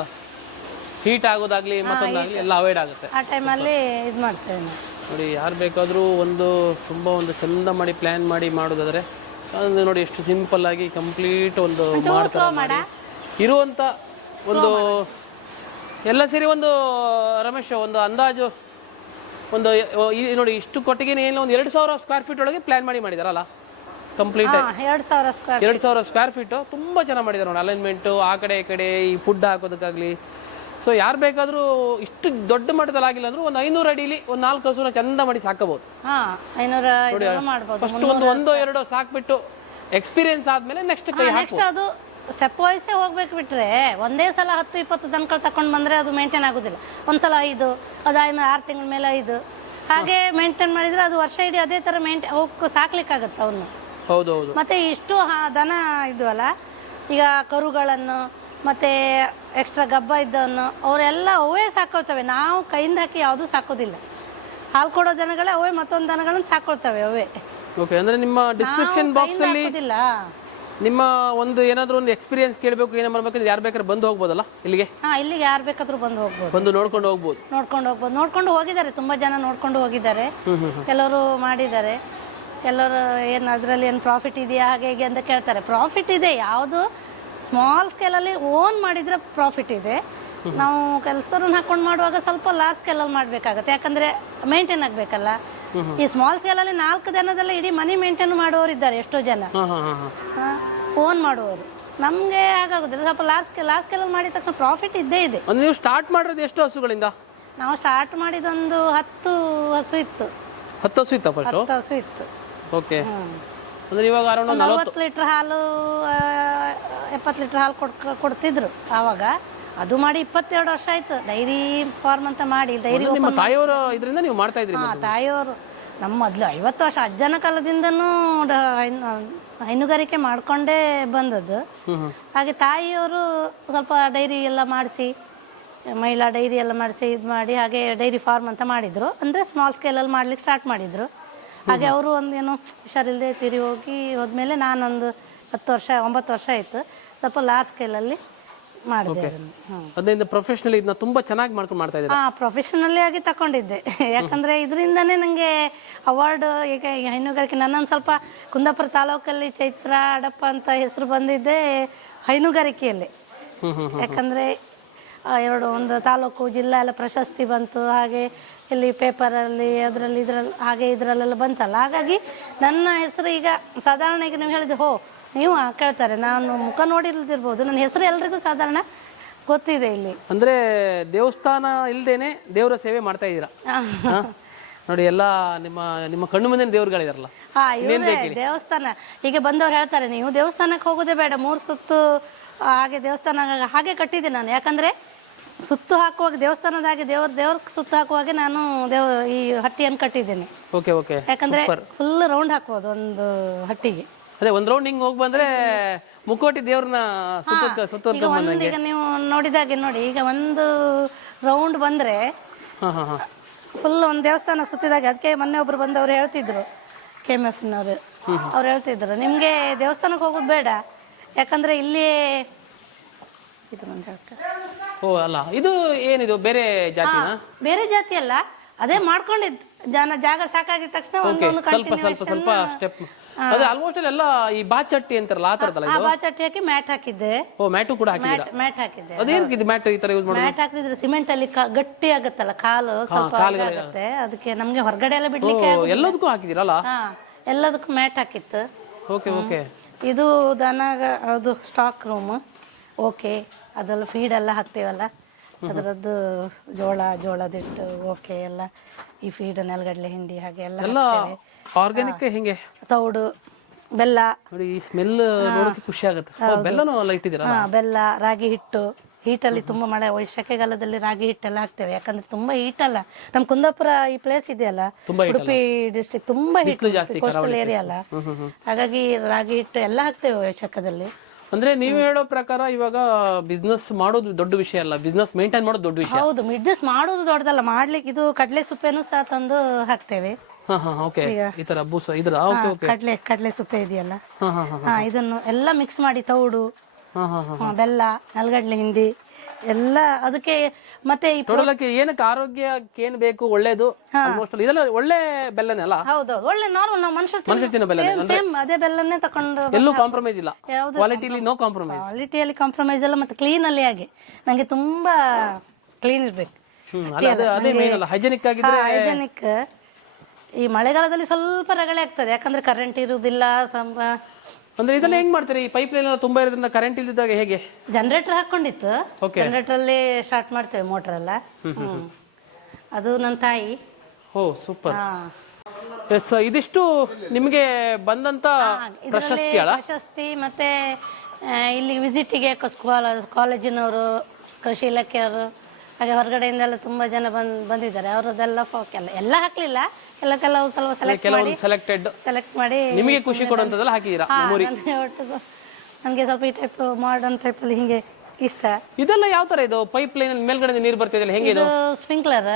ಹೀಟ್ ಆಗೋದಾಗ್ಲಿ ಮತ್ತೊಂದಾಗ್ಲಿ ಎಲ್ಲ ಅವಾಯ್ಡ್ ಆಗುತ್ತೆ. ಆ ಟೈಮಲ್ಲಿ ಇದು ಮಾಡ್ತೇವೆ ನಾವು ನೋಡಿ ಯಾರು ಬೇಕಾದರೂ ಒಂದು ತುಂಬ ಒಂದು ಚಂದ ಮಾಡಿ ಪ್ಲ್ಯಾನ್ ಮಾಡಿ ಮಾಡೋದಾದರೆ ಅದು ನೋಡಿ ಎಷ್ಟು ಸಿಂಪಲ್ ಆಗಿ ಕಂಪ್ಲೀಟ್ ಒಂದು ಮಾಡ್ತಾರೆ ಮಾಡ. ಇರುವಂಥ ಒಂದು ಎಲ್ಲ ಸೇರಿ ಒಂದು ರಮೇಶ್ ಒಂದು ಅಂದಾಜು ಒಂದು ನೋಡಿ ಇಷ್ಟು ಕೊಟ್ಟಿಗೆ ಏನು ಒಂದು ಎರಡು ಸಾವಿರ ಸ್ಕ್ವೇರ್ ಫೀಟ್ ಒಳಗೆ ಪ್ಲಾನ್ ಮಾಡಿ ಮಾಡಿದಾರಲ್ಲ? ಕಂಪ್ಲೀಟ್ ಎರಡು ಸಾವಿರ ಸ್ಕ್ವೇರ್ ಎರಡು ಸಾವಿರ ಸ್ಕ್ವೇರ್ ಫೀಟು ತುಂಬ ಚೆನ್ನಾಗಿ ಮಾಡಿದ್ದಾರೆ ನೋಡಿ ಅಲೈನ್ಮೆಂಟು ಆ ಕಡೆ ಈ ಕಡೆ ಈ ಫುಡ್ ಹಾಕೋದಕ್ಕಾಗಲಿ. ಸೊ ಯಾರು ಬೇಕಾದರೂ ಇಷ್ಟು ದೊಡ್ಡ ಮಟ್ಟದಲ್ಲಿ ಆಗಿಲ್ಲ ಅಂದ್ರೂ ಒಂದು ಐನೂರು ಅಡಿಲಿ ಒಂದು ನಾಲ್ಕು ಹಸುನ ಚಂದ ಮಾಡಿ ಸಾಕಬಹುದು ಫಸ್ಟ್ ಒಂದು ಒಂದೋ ಎರಡೋ ಸಾಕ್ಬಿಟ್ಟು ಎಕ್ಸ್ಪೀರಿಯನ್ಸ್ ಆದ್ಮೇಲೆ ನೆಕ್ಸ್ಟ್ ಕೈ ಹಾಕಿ ನೆಕ್ಸ್ಟ್ ಅದು ಸ್ಟೆಪ್ ವೈಸೇ ಹೋಗ್ಬೇಕು ಬಿಟ್ರೆ ಒಂದೇ ಸಲ ಹತ್ತು ಇಪ್ಪತ್ತು ದನಗಳು ತಕೊಂಡು ಬಂದರೆ ಅದು ಮೇಂಟೈನ್ ಆಗೋದಿಲ್ಲ. ಒಂದ್ಸಲ ಐದು ಅದಾದ್ಮೇಲೆ ಆರು ತಿಂಗಳ ಮೇಲೆ ಐದು. ಹಾಗೆ ಮೇಂಟೈನ್ ಮಾಡಿದರೆ ಅದು ವರ್ಷ ಇಡೀ ಅದೇ ಥರ ಮೇಂಟೈನ್ ಹೋಗಿ ಸಾಕ್ಲಿಕ್ಕಾಗತ್ತೆ ಅವನು. ಹೌದು ಹೌದು ಮತ್ತು ಇಷ್ಟು ದನ ಇದ್ವಲ್ಲ ಈಗ ಕರುಗಳನ್ನು ಮತ್ತು ಎಕ್ಸ್ಟ್ರಾ ಗಬ್ಬ ಇದ್ದವನ್ನು ಅವರೆಲ್ಲ ಅವೇ ಸಾಕೊಳ್ತವೆ. ನಾವು ಕೈಯಿಂದ ಹಾಕಿ ಯಾವುದೂ ಸಾಕೋದಿಲ್ಲ. ಹಾಲು ಕೊಡೋ ದನಗಳೇ ಅವೇ ಮತ್ತೊಂದು ದನಗಳನ್ನು ಸಾಕೊಳ್ತವೆ ಅವೇ. ಓಕೆ ಅಂದರೆ ನಿಮ್ಮ ಡಿಸ್ಕ್ರಿಪ್ಷನ್ ಬಾಕ್ಸ್ ಅಲ್ಲಿ ನಿಮ್ಮ ಒಂದು ಏನಾದರೂ ಒಂದು ಎಕ್ಸ್ಪೀರಿಯನ್ಸ್ ಕೇಳಬೇಕು ಏನೋ ಮಾಡ್ಬೇಕಂದ್ರೆ ಯಾರು ಬೇಕಾದ್ರೆ ಬಂದು ಹೋಗ್ಬೋದಲ್ಲ ಇಲ್ಲಿಗೆ? ಹಾಂ ಇಲ್ಲಿಗೆ ಯಾರು ಬೇಕಾದರೂ ಬಂದು ಹೋಗ್ಬೋದು. ಬಂದು ನೋಡ್ಕೊಂಡು ಹೋಗ್ಬೋದು. ನೋಡ್ಕೊಂಡು ಹೋಗ್ಬೋದು. ನೋಡ್ಕೊಂಡು ಹೋಗಿದ್ದಾರೆ ತುಂಬ ಜನ ನೋಡ್ಕೊಂಡು ಹೋಗಿದ್ದಾರೆ. ಕೆಲವರು ಮಾಡಿದ್ದಾರೆ. ಕೆಲವರು ಏನು ಅದರಲ್ಲಿ ಏನು ಪ್ರಾಫಿಟ್ ಇದೆಯಾ ಹಾಗೆ ಹೀಗೆ ಅಂತ ಕೇಳ್ತಾರೆ. ಪ್ರಾಫಿಟ್ ಇದೆ ಯಾವುದು ಸ್ಮಾಲ್ ಸ್ಕೇಲಲ್ಲಿ ಓನ್ ಮಾಡಿದರೆ ಪ್ರಾಫಿಟ್ ಇದೆ. ನಾವು ಕೆಲಸದವ್ರನ್ನ ಹಾಕೊಂಡು ಮಾಡುವಾಗ ಸ್ವಲ್ಪ ಲಾಸ್ ಸ್ಕೇಲಲ್ಲಿ ಮಾಡಬೇಕಾಗತ್ತೆ. ಯಾಕಂದರೆ ಮೇಂಟೈನ್ ಆಗಬೇಕಲ್ಲ. ಈ ಸ್ಮಾಲ್ ಸ್ಕೇಲಲ್ಲಿ ನಾಲ್ಕು ದಿನದಲ್ಲಿ ಇಡೀ ಮನಿ ಮೇಂಟೈನ್ ಮಾಡುವವರು ಇದ್ದಾರೆ ಎಷ್ಟೋ ಜನ. ಓನ್ ಮಾಡುವವರು ನಮ್ಗೆ ಆಗಾಗುದಿಲ್ಲ. ಸ್ವಲ್ಪ ಲಾಸ್ಟ್ ಲಾಸ್ಟ್ ಕೆಲವು ಮಾಡಿದ ತಕ್ಷಣ ಪ್ರಾಫಿಟ್ ಇದ್ದೇ ಇದೆ. ನೀವು ಸ್ಟಾರ್ಟ್ ಮಾಡಿರೋದು ಎಷ್ಟು ಹಸುಗಳಿಂದ? ನಾವು ಸ್ಟಾರ್ಟ್ ಮಾಡಿದೊಂದು ಹತ್ತು ಹಸು ಇತ್ತು. ಹತ್ತು ಹಸು ಇತ್ತು ಫಸ್ಟ್ ಹತ್ತು ಹಸು ಇತ್ತು. ಓಕೆ ಅಂದ್ರೆ ಇವಾಗ ಅರೌಂಡ್ ಲೀಟರ್ ಲೀಟ್ರ್ ಹಾಲು ಎಪ್ಪತ್ತು ಲೀಟರ್ ಹಾಲು ಕೊಡ್ ಕೊಡ್ತಿದ್ರು ಆವಾಗ. ಅದು ಮಾಡಿ ಇಪ್ಪತ್ತೆರಡು ವರ್ಷ ಆಯ್ತು. ಡೈರಿ ಫಾರ್ಮ್ ಅಂತ ಮಾಡಿ ಡೈರಿ ನಿಮ್ಮ ತಾಯಿಯವರು ಇದರಿಂದ ನೀವು ಮಾಡ್ತಾ ಇದ್ರಿ ಹಾಂ ತಾಯಿಯವರು. ನಮ್ಮ ಮೊದಲು ಐವತ್ತು ವರ್ಷ ಅಜ್ಜನ ಕಾಲದಿಂದನೂ ಹೈನುಗಾರಿಕೆ ಮಾಡಿಕೊಂಡೇ ಬಂದದ್ದು. ಹಾಗೆ ತಾಯಿಯವರು ಸ್ವಲ್ಪ ಡೈರಿ ಎಲ್ಲ ಮಾಡಿಸಿ ಮಹಿಳಾ ಡೈರಿ ಎಲ್ಲ ಮಾಡಿಸಿ ಇದು ಮಾಡಿ ಹಾಗೆ ಡೈರಿ ಫಾರ್ಮ್ ಅಂತ ಮಾಡಿದರು. ಅಂದರೆ ಸ್ಮಾಲ್ ಸ್ಕೇಲಲ್ಲಿ ಮಾಡ್ಲಿಕ್ಕೆ ಸ್ಟಾರ್ಟ್ ಮಾಡಿದರು. ಹಾಗೆ ಅವರು ಒಂದೇನು ಹುಷಾರಿಲ್ಲದೆ ತಿರಿ ಹೋಗಿ ಹೋದ್ಮೇಲೆ ನಾನೊಂದು ಹತ್ತು ವರ್ಷ ಒಂಬತ್ತು ವರ್ಷ ಆಯಿತು. ಸ್ವಲ್ಪ ಲಾರ್ಜ್ ಸ್ಕೇಲಲ್ಲಿ ಮಾಡಿದೆ ಅದರಿಂದ ಪ್ರೊಫೆಷನಲ್ ಇದನ್ನ ತುಂಬಾ ಚೆನ್ನಾಗಿ ಮಾಡ್ಕೊಂಡು ಮಾಡ್ತಾ ಇದ್ದೀರಾ? ಹಾ ಪ್ರೊಫೆಷನಲಿ ಆಗಿ ತಕೊಂಡಿದ್ದೆ. ಯಾಕಂದ್ರೆ ಇದರಿಂದನೇ ನನಗೆ ಅವಾರ್ಡ್ ಈಗ ಹೈನುಗಾರಿಕೆ ನನ್ನೊಂದು ಸ್ವಲ್ಪ ಕುಂದಾಪುರ ತಾಲೂಕಲ್ಲಿ ಚೈತ್ರ ಅಡಪ್ಪ ಅಂತ ಹೆಸರು ಬಂದಿದ್ದೆ ಹೈನುಗಾರಿಕೆಯಲ್ಲಿ. ಯಾಕಂದ್ರೆ ಎರಡು ಒಂದು ತಾಲೂಕು ಜಿಲ್ಲಾ ಎಲ್ಲ ಪ್ರಶಸ್ತಿ ಬಂತು. ಹಾಗೆ ಇಲ್ಲಿ ಪೇಪರಲ್ಲಿ ಅದರಲ್ಲಿ ಇದರಲ್ಲಿ ಹಾಗೆ ಇದರಲ್ಲೆಲ್ಲ ಬಂತಲ್ಲ. ಹಾಗಾಗಿ ನನ್ನ ಹೆಸರು ಈಗ ಸಾಧಾರಣ ಈಗ ನೀವು ಹೇಳಿದ್ರೆ ಹೋ ನೀವು ಕೇಳ್ತಾರೆ. ನಾನು ಮುಖ ನೋಡಿಲ್ದಿರ್ಬೋದು. ನನ್ನ ಹೆಸರು ಎಲ್ರಿಗೂ ಸಾಧಾರಣ ಗೊತ್ತಿದೆ ಇಲ್ಲಿ. ಅಂದ್ರೆ ದೇವಸ್ಥಾನ ಇಲ್ದೇನೆ ದೇವರ ಸೇವೆ ಮಾಡ್ತಾ ಇದ್ದೀರಾ? ನೋಡಿ ಎಲ್ಲ ನಿಮ್ಮ ನಿಮ್ಮ ಕಣ್ಣು ಮುಂದೆ ದೇವ್ರುಗಳಿದಾರಲ್ಲ? ಹಾ ಇವರೇ ದೇವಸ್ಥಾನ. ಈಗ ಬಂದವ್ರು ಹೇಳ್ತಾರೆ ನೀವು ದೇವಸ್ಥಾನಕ್ಕೆ ಹೋಗೋದೇ ಬೇಡ. ಮೂರು ಸುತ್ತು ಹಾಗೆ ದೇವಸ್ಥಾನ ಹಾಗೆ ಕಟ್ಟಿದ್ದೆ ನಾನು. ಯಾಕಂದ್ರೆ ಸುತ್ತು ಹಾಕುವಾಗ ದೇವಸ್ಥಾನದ ಹಾಗೆ ದೇವ್ರ ದೇವ್ರ ಸುತ್ತು ಹಾಕುವಾಗೆ ನಾನು ದೇವ ಈ ಹಟ್ಟಿಯನ್ನು ಕಟ್ಟಿದ್ದೇನೆ. Okay okay. ಯಾಕಂದ್ರೆ ಫುಲ್ ರೌಂಡ್ ಹಾಕ್ಬೋದು ಒಂದು ಹಟ್ಟಿಗೆ. ಅದೇ ಒಂದ್ ರೌಂಡ್ ಹಿಂಗ್ ಹೋಗಿ ಬಂದ್ರೆ ಮುಕ್ಕೋಟಿ ದೇವ್ರನ್ನ ಸುತ್ತ ಈಗ ಒಂದು ಈಗ ನೀವು ನೋಡಿದಾಗೆ ನೋಡಿ ಈಗ ಒಂದು ರೌಂಡ್ ಬಂದ್ರೆ ಫುಲ್ ಒಂದ್ ದೇವಸ್ಥಾನ ಸುತ್ತಿದಾಗ. ಅದಕ್ಕೆ ಮೊನ್ನೆ ಒಬ್ರು ಬಂದವ್ರು ಹೇಳ್ತಿದ್ರು ಕೆ ಎಂ ಎಫ್ನವರು ಅವ್ರು ಹೇಳ್ತಿದ್ರು ನಿಮಗೆ ದೇವಸ್ಥಾನಕ್ಕೆ ಹೋಗೋದು ಬೇಡ. ಯಾಕಂದ್ರೆ ಇಲ್ಲಿ ಇದು ಒಂದು. ಓ ಅಲ್ಲ. ಇದು ಏನಿದು? ಬೇರೆ ಜಾತಿ ಬೇರೆ ಜಾತಿ ಅಲ್ಲ. ಅದೇ ಮಾಡ್ಕೊಂಡಿದ್ದು ಜನ ಜಾಗ ಸಾಕಾಗಿದ ತಕ್ಷಣ ಒಂದೊಂದು ಸ್ವಲ್ಪ ಸ್ಟೆಪ್ ಆಲ್ಮೋಸ್ಟ್ ಎಲ್ಲ ಈ ಬಾಚಟ್ಟಿ ಅಂತಾರಲ್ಲ ಆ ತರದಲ್ಲ ಆ ಬಾಚಟ್ಟಿ ಹಾಕಿ ಮ್ಯಾಟ್ ಹಾಕಿದ್ದೆ. ಓ ಮ್ಯಾಟು ಕೂಡ ಹಾಕಿದ್ದೀರಾ? ಮ್ಯಾಟ್ ಹಾಕಿದ್ದೆ. ಅದೇನಕ್ಕೆ ಇದು ಮ್ಯಾಟ್ ಈ ತರ ಯೂಸ್ ಮಾಡೋದು? ಮ್ಯಾಟ್ ಹಾಕಿದ್ರೆ ಸಿಮೆಂಟ್ ಅಲ್ಲಿ ಕ- ಗಟ್ಟಿ ಆಗತ್ತಲ್ಲ ಕಾಲು ಸ್ವಲ್ಪ ಆಗುತ್ತೆ. ಅದಕ್ಕೆ ನಮ್ಗೆ ಹೊರಗಡೆ ಎಲ್ಲ ಬಿಡ್ಲಿಕ್ಕೆ ಓ, ಎಲ್ಲದಕ್ಕೂ ಹಾಕಿದಿರಲ್ಲ ಹಾ ಎಲ್ಲದಕ್ಕೂ ಮ್ಯಾಟ್ ಹಾಕಿತ್ತು. Okay okay. ಇದು ದನ ಅದು ಸ್ಟಾಕ್ ರೂಮ್ ಓಕೆ ಅದೆಲ್ಲ ಫೀಡ್ ಎಲ್ಲ ಹಾಕ್ತೀವಲ್ಲ? ಅದರದ್ದು ಜೋಳ ಜೋಳದಿಟ್ಟು ಓಕೆ ಎಲ್ಲ. ಈ ಫೀಡ್ ನೆಲಗಡಲೆ ಹಿಂಡಿ ಹಾಗೆ ಎಲ್ಲ ಎಲ್ಲ ಆರ್ಗ್ಯಾನಿಕ್ ಹೆಂಗೆ? ತೌಡು ಬೆಲ್ಲ. ನೋಡಿ ಈ ಸ್ಮೆಲ್ ನೋಡೋಕೆ ಖುಷಿ ಆಗುತ್ತೆ. ಓ, ಬೆಲ್ಲನೂ ಎಲ್ಲ ಇಟ್ಟಿದ್ದೀರಾ ಹಾ ಬೆಲ್ಲ ರಾಗಿ ಹಿಟ್ಟು. ಹೀಟಲ್ಲಿ ತುಂಬಾ ಮಳೆ ಶೆಕೆಗಾಲದಲ್ಲಿ ರಾಗಿ ಹಿಟ್ಟೆಲ್ಲ ಹಾಕ್ತೇವೆ. ಯಾಕಂದ್ರೆ ತುಂಬಾ ಹೀಟ್ ಅಲ್ಲ. ನಮ್ ಕುಂದಾಪುರ ಈ ಪ್ಲೇಸ್ ಇದೆಯಲ್ಲ? ತುಂಬಾ heat ಉಡುಪಿ ಡಿಸ್ಟ್ರಿಕ್ಟ್ ತುಂಬಾ ಹೀಟ್ ಜಾಸ್ತಿ, ಕೋಸ್ಟಲ್ ಏರಿಯಾ ಅಲ್ಲ. ಹಾಗಾಗಿ ರಾಗಿ ಹಿಟ್ಟು ಎಲ್ಲ ಹಾಕ್ತೇವೆ ವೈಶಾಖದಲ್ಲಿ ಅಂದ್ರೆ ನೀವು ಹೇಳೋ ಪ್ರಕಾರ ಇವಾಗ ಬಿಸ್ನೆಸ್ ಮಾಡೋದು ದೊಡ್ಡ ವಿಷಯ ಅಲ್ಲ. ಬಿಸ್ನೆಸ್ ಮೇಂಟೈನ್ ಮಾಡೋದು ದೊಡ್ಡ ವಿಷಯ. ಹೌದು ಬಿಸ್ನೆಸ್ ಮಾಡೋದು ದೊಡ್ಡದಲ್ಲ. ಮಾಡ್ಲಿಕ್ಕೆ ಇದು ಕಡಲೆ ಸೊಪ್ಪೇನು ಸಹ ತಂದು ಹಾಕ್ತೇವೆ. ಹಾ ಹಾ ಓಕೆ ಈ ತರ ಬೂಸ ಇದ್ರ ಓಕೆ ಓಕೆ ಕಡಲೆ ಕಡಲೆ ಸುಪ್ಪೆ ಇದೆಯಲ್ಲ? ಹಾ ಹಾ ಹಾ ಇದನ್ನು ಎಲ್ಲ ಮಿಕ್ಸ್ ಮಾಡಿ ತೌಡು ಹಾ ಹಾ ಹಾ ಹಾ, ಬೆಲ್ಲ ನಲ್ಗಡ್ಲೆ ಹಿಂಡಿ ಎಲ್ಲ ಅದಕ್ಕೆ ಮತ್ತೆ ಈ ಟೋಟಲ್ ಆಗಿ ಏನಕ್ಕೆ ಆರೋಗ್ಯಕ್ಕೆ ಏನ್ ಬೇಕು ಒಳ್ಳೇದು ಆಲ್ಮೋಸ್ಟ್ ಇದೆಲ್ಲ ಒಳ್ಳೆ ಬೆಲ್ಲನೇ ಅಲ್ಲ? ಹೌದು ಒಳ್ಳೆ ನಾರ್ಮಲ್ ನಾವು ಮನುಷ್ಯ ಮನುಷ್ಯ ತಿನ್ನೋ ಬೆಲ್ಲನೇ ಸೇಮ್ ಅದೇ ಬೆಲ್ಲನ್ನೇ ತಕೊಂಡು ಎಲ್ಲೂ ಕಾಂಪ್ರಮೈಸ್ ಇಲ್ಲ. ಯಾವ್ದು ಕ್ವಾಲಿಟಿಲಿ ನೋ ಕಾಂಪ್ರಮೈಸ್ ಕ್ವಾಲಿಟಿಯಲ್ಲಿ ಕಾಂಪ್ರಮೈಸ್ ಎಲ್ಲ ಮತ್ತೆ ಕ್ಲೀನ್ ಅಲ್ಲಿ ಹಾಗೆ. ನಂಗೆ ತುಂಬಾ ಕ್ಲೀನ್ ಇರ್ಬೇಕು. ಹ್ಮ್ ಅಲ್ಲ ಅದೇ ಮೇನ್ ಅಲ್ಲ. ಹೈಜೆನಿಕ್ ಆಗಿದ್ರೆ ಹೈಜೆನಿಕ್ ಈ ಮಳೆಗಾಲದಲ್ಲಿ ಸ್ವಲ್ಪ ರಗಳೆ ಆಗ್ತದೆ. ಯಾಕಂದ್ರೆ ಕರೆಂಟ್ ಇರುವುದಿಲ್ಲ ಅಂದ್ರೆ ಇದನ್ನ ಹೆಂಗ್ ಮಾಡ್ತೀರಿ? ಈ ಪೈಪ್ ಲೈನ್ ಎಲ್ಲ ತುಂಬಾ ಇರೋದ್ರಿಂದ ಕರೆಂಟ್ ಇಲ್ದಿದ್ದಾಗ ಹೇಗೆ? ಜನರೇಟರ್ ಹಾಕೊಂಡಿತ್ತು. Okay. ಜನರೇಟರ್ ಅಲ್ಲಿ ಸ್ಟಾರ್ಟ್ ಮಾಡ್ತೇವೆ ಮೋಟರ್ ಎಲ್ಲ. ಹ್ಮ್. ಅದು ನನ್ನ ತಾಯಿ. ಓ ಸೂಪರ್ ಹಾ. ಎಸ್ ಇದಿಷ್ಟು ನಿಮಗೆ ಬಂದಂತ ಇದರಲ್ಲಿ ಪ್ರಶಸ್ತಿ ಅಲ್ಲ? ಪ್ರಶಸ್ತಿ ಮತ್ತೆ ಇಲ್ಲಿ ಇಲ್ಲಿ ವಿಸಿಟಿಗೆ ಕಾಲೇಜಿನವರು ಕೃಷಿ ಇಲಾಖೆಯವರು ಹಾಗೆ ಹೊರಗಡೆಯಿಂದೆಲ್ಲ ತುಂಬಾ ಜನ ಬಂದ್ ಬಂದಿದ್ದಾರೆ. ಅವರದೆಲ್ಲ ಫೋಕ್ ಎಲ್ಲ ಎಲ್ಲ ಹಾಕ್ಲಿಲ್ಲ. ಎಲ್ಲ ಕೆಲವು ಸ್ವಲ್ಪ ಸೆಲೆಕ್ಟ್ ಮಾಡಿ ಕೆಲವೊಂದು ಸೆಲೆಕ್ಟೆಡ್ ಸೆಲೆಕ್ಟ್ ಮಾಡಿ ನಿಮಗೆ ಖುಷಿ ಕೊಡುವಂತದೆಲ್ಲ ಹಾಕಿದ್ದೀರಾ ಹಾ, ನನ್ಗೆ ಒಟ್ಟು ನನಗೆ ಸ್ವಲ್ಪ ಈ ಟೈಪ್ ಮಾಡರ್ನ್ ಟೈಪಲ್ಲಿ ಹಿಂಗೆ ಇಷ್ಟ. ಇದೆಲ್ಲ ಯಾವ ತರ ಇದು? ಪೈಪ್ ಲೈನ್ ಮೇಲ್ಗಡೆ ನೀರು ಬರ್ತಿದೆಯಲ್ಲ ಹೆಂಗೆ ಇದು ಇದು? ಸ್ಪ್ರಿಂಕ್ಲರ್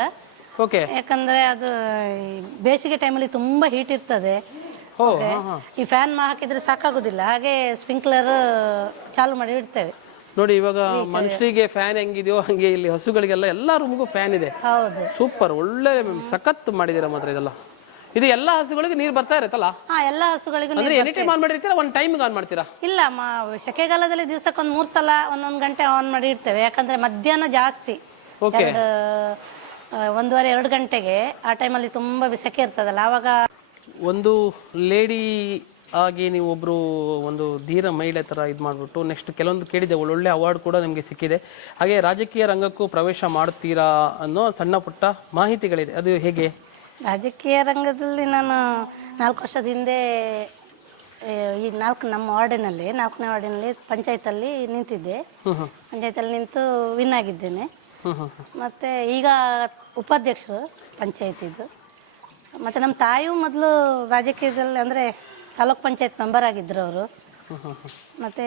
ಓಕೆ ಯಾಕಂದ್ರೆ ಅದು ಈ ಬೇಸಿಗೆ ಟೈಮಲ್ಲಿ ತುಂಬಾ ಹೀಟ್ ಇರ್ತದೆ. ಓ Okay. ಈ ಫ್ಯಾನ್ ಹಾಕಿದ್ರೆ ಸಾಕಾಗುದಿಲ್ಲ. ಹಾಗೆ ಸ್ಪ್ರಿಂಕ್ಲರ್ ಚಾಲು ಮಾಡಿ ಇಡ್ತೇವೆ. ನೋಡಿ ಇವಾಗ ಮನುಷ್ಯರಿಗೆ ಫ್ಯಾನ್ ಹೆಂಗಿದೆಯೋ ಹಂಗೆ ಇಲ್ಲಿ ಹಸುಗಳಿಗೆಲ್ಲ ಎಲ್ಲಾ ರೂಮ್ಗೂ ಫ್ಯಾನ್ ಇದೆ. ಹೌದು. ಸೂಪರ್ ಒಳ್ಳೆ ಸಖತ್ ಮಾಡಿದೀರ ಮಾತ್ರ ಇದೆಲ್ಲ. ಇದು ಎಲ್ಲ ಹಸುಗಳಿಗೆ ನೀರು ಬರ್ತಾ ಇರತ್ತಲ್ಲ? ಹಾ ಎಲ್ಲ ಹಸುಗಳಿಗೂ ಅಂದ್ರೆ ಎನಿ ಟೈಮ್ ಆನ್ ಮಾಡಿರ್ತೀರಾ ಒಂದ್ ಟೈಮ್ಗೆ ಆನ್ ಮಾಡ್ತೀರಾ? ಇಲ್ಲ ಮ ಸೆಕೆಗಾಲದಲ್ಲಿ ದಿವಸಕ್ಕೆ ಒಂದು ಮೂರು ಸಲ ಒಂದೊಂದು ಗಂಟೆ ಆನ್ ಮಾಡಿ ಇಡ್ತೇವೆ. ಯಾಕಂದ್ರೆ ಮಧ್ಯಾಹ್ನ ಜಾಸ್ತಿ. ಓಕೆ ಎರಡು ಆ, ಒಂದೂವರೆ ಎರಡು ಗಂಟೆಗೆ ಆ ಟೈಮಲ್ಲಿ ತುಂಬಾ ಸೆಕೆ ಇರ್ತದಲ್ಲ ಆವಾಗ ಒಂದು ಲೇಡಿ ಆಗಿ ನೀವು ಒಬ್ಬರು ಒಂದು ಧೀರ ಮಹಿಳೆ ಥರ ಇದು ಮಾಡಿಬಿಟ್ಟು ನೆಕ್ಸ್ಟ್ ಕೆಲವೊಂದು ಕೇಳಿದೆ ಒಳ್ಳೊಳ್ಳೆ ಅವಾರ್ಡ್ ಕೂಡ ನಿಮಗೆ ಸಿಕ್ಕಿದೆ. ಹಾಗೆ ರಾಜಕೀಯ ರಂಗಕ್ಕೂ ಪ್ರವೇಶ ಮಾಡ್ತೀರಾ ಅನ್ನೋ ಸಣ್ಣ ಪುಟ್ಟ ಮಾಹಿತಿಗಳಿದೆ. ಅದು ಹೇಗೆ? ರಾಜಕೀಯ ರಂಗದಲ್ಲಿ ನಾನು ನಾಲ್ಕು ವರ್ಷದ ಹಿಂದೆ ಈ ನಾಲ್ಕು ನಮ್ಮ ವಾರ್ಡಿನಲ್ಲಿ ನಾಲ್ಕನೇ ವಾರ್ಡಿನಲ್ಲಿ ಪಂಚಾಯತಲ್ಲಿ ನಿಂತಿದ್ದೆ. ಪಂಚಾಯತಲ್ಲಿ ನಿಂತು ವಿನ್ ಆಗಿದ್ದೇನೆ. ಮತ್ತು ಈಗ ಉಪಾಧ್ಯಕ್ಷರು ಪಂಚಾಯತಿದ್ದು ಮತ್ತು ನಮ್ಮ ತಾಯಿಯೂ ಮೊದಲು ರಾಜಕೀಯದಲ್ಲಿ ಅಂದರೆ ತಾಲೂಕ್ ಪಂಚಾಯತ್ ಮೆಂಬರ್ ಆಗಿದ್ದರು ಅವರು. ಮತ್ತು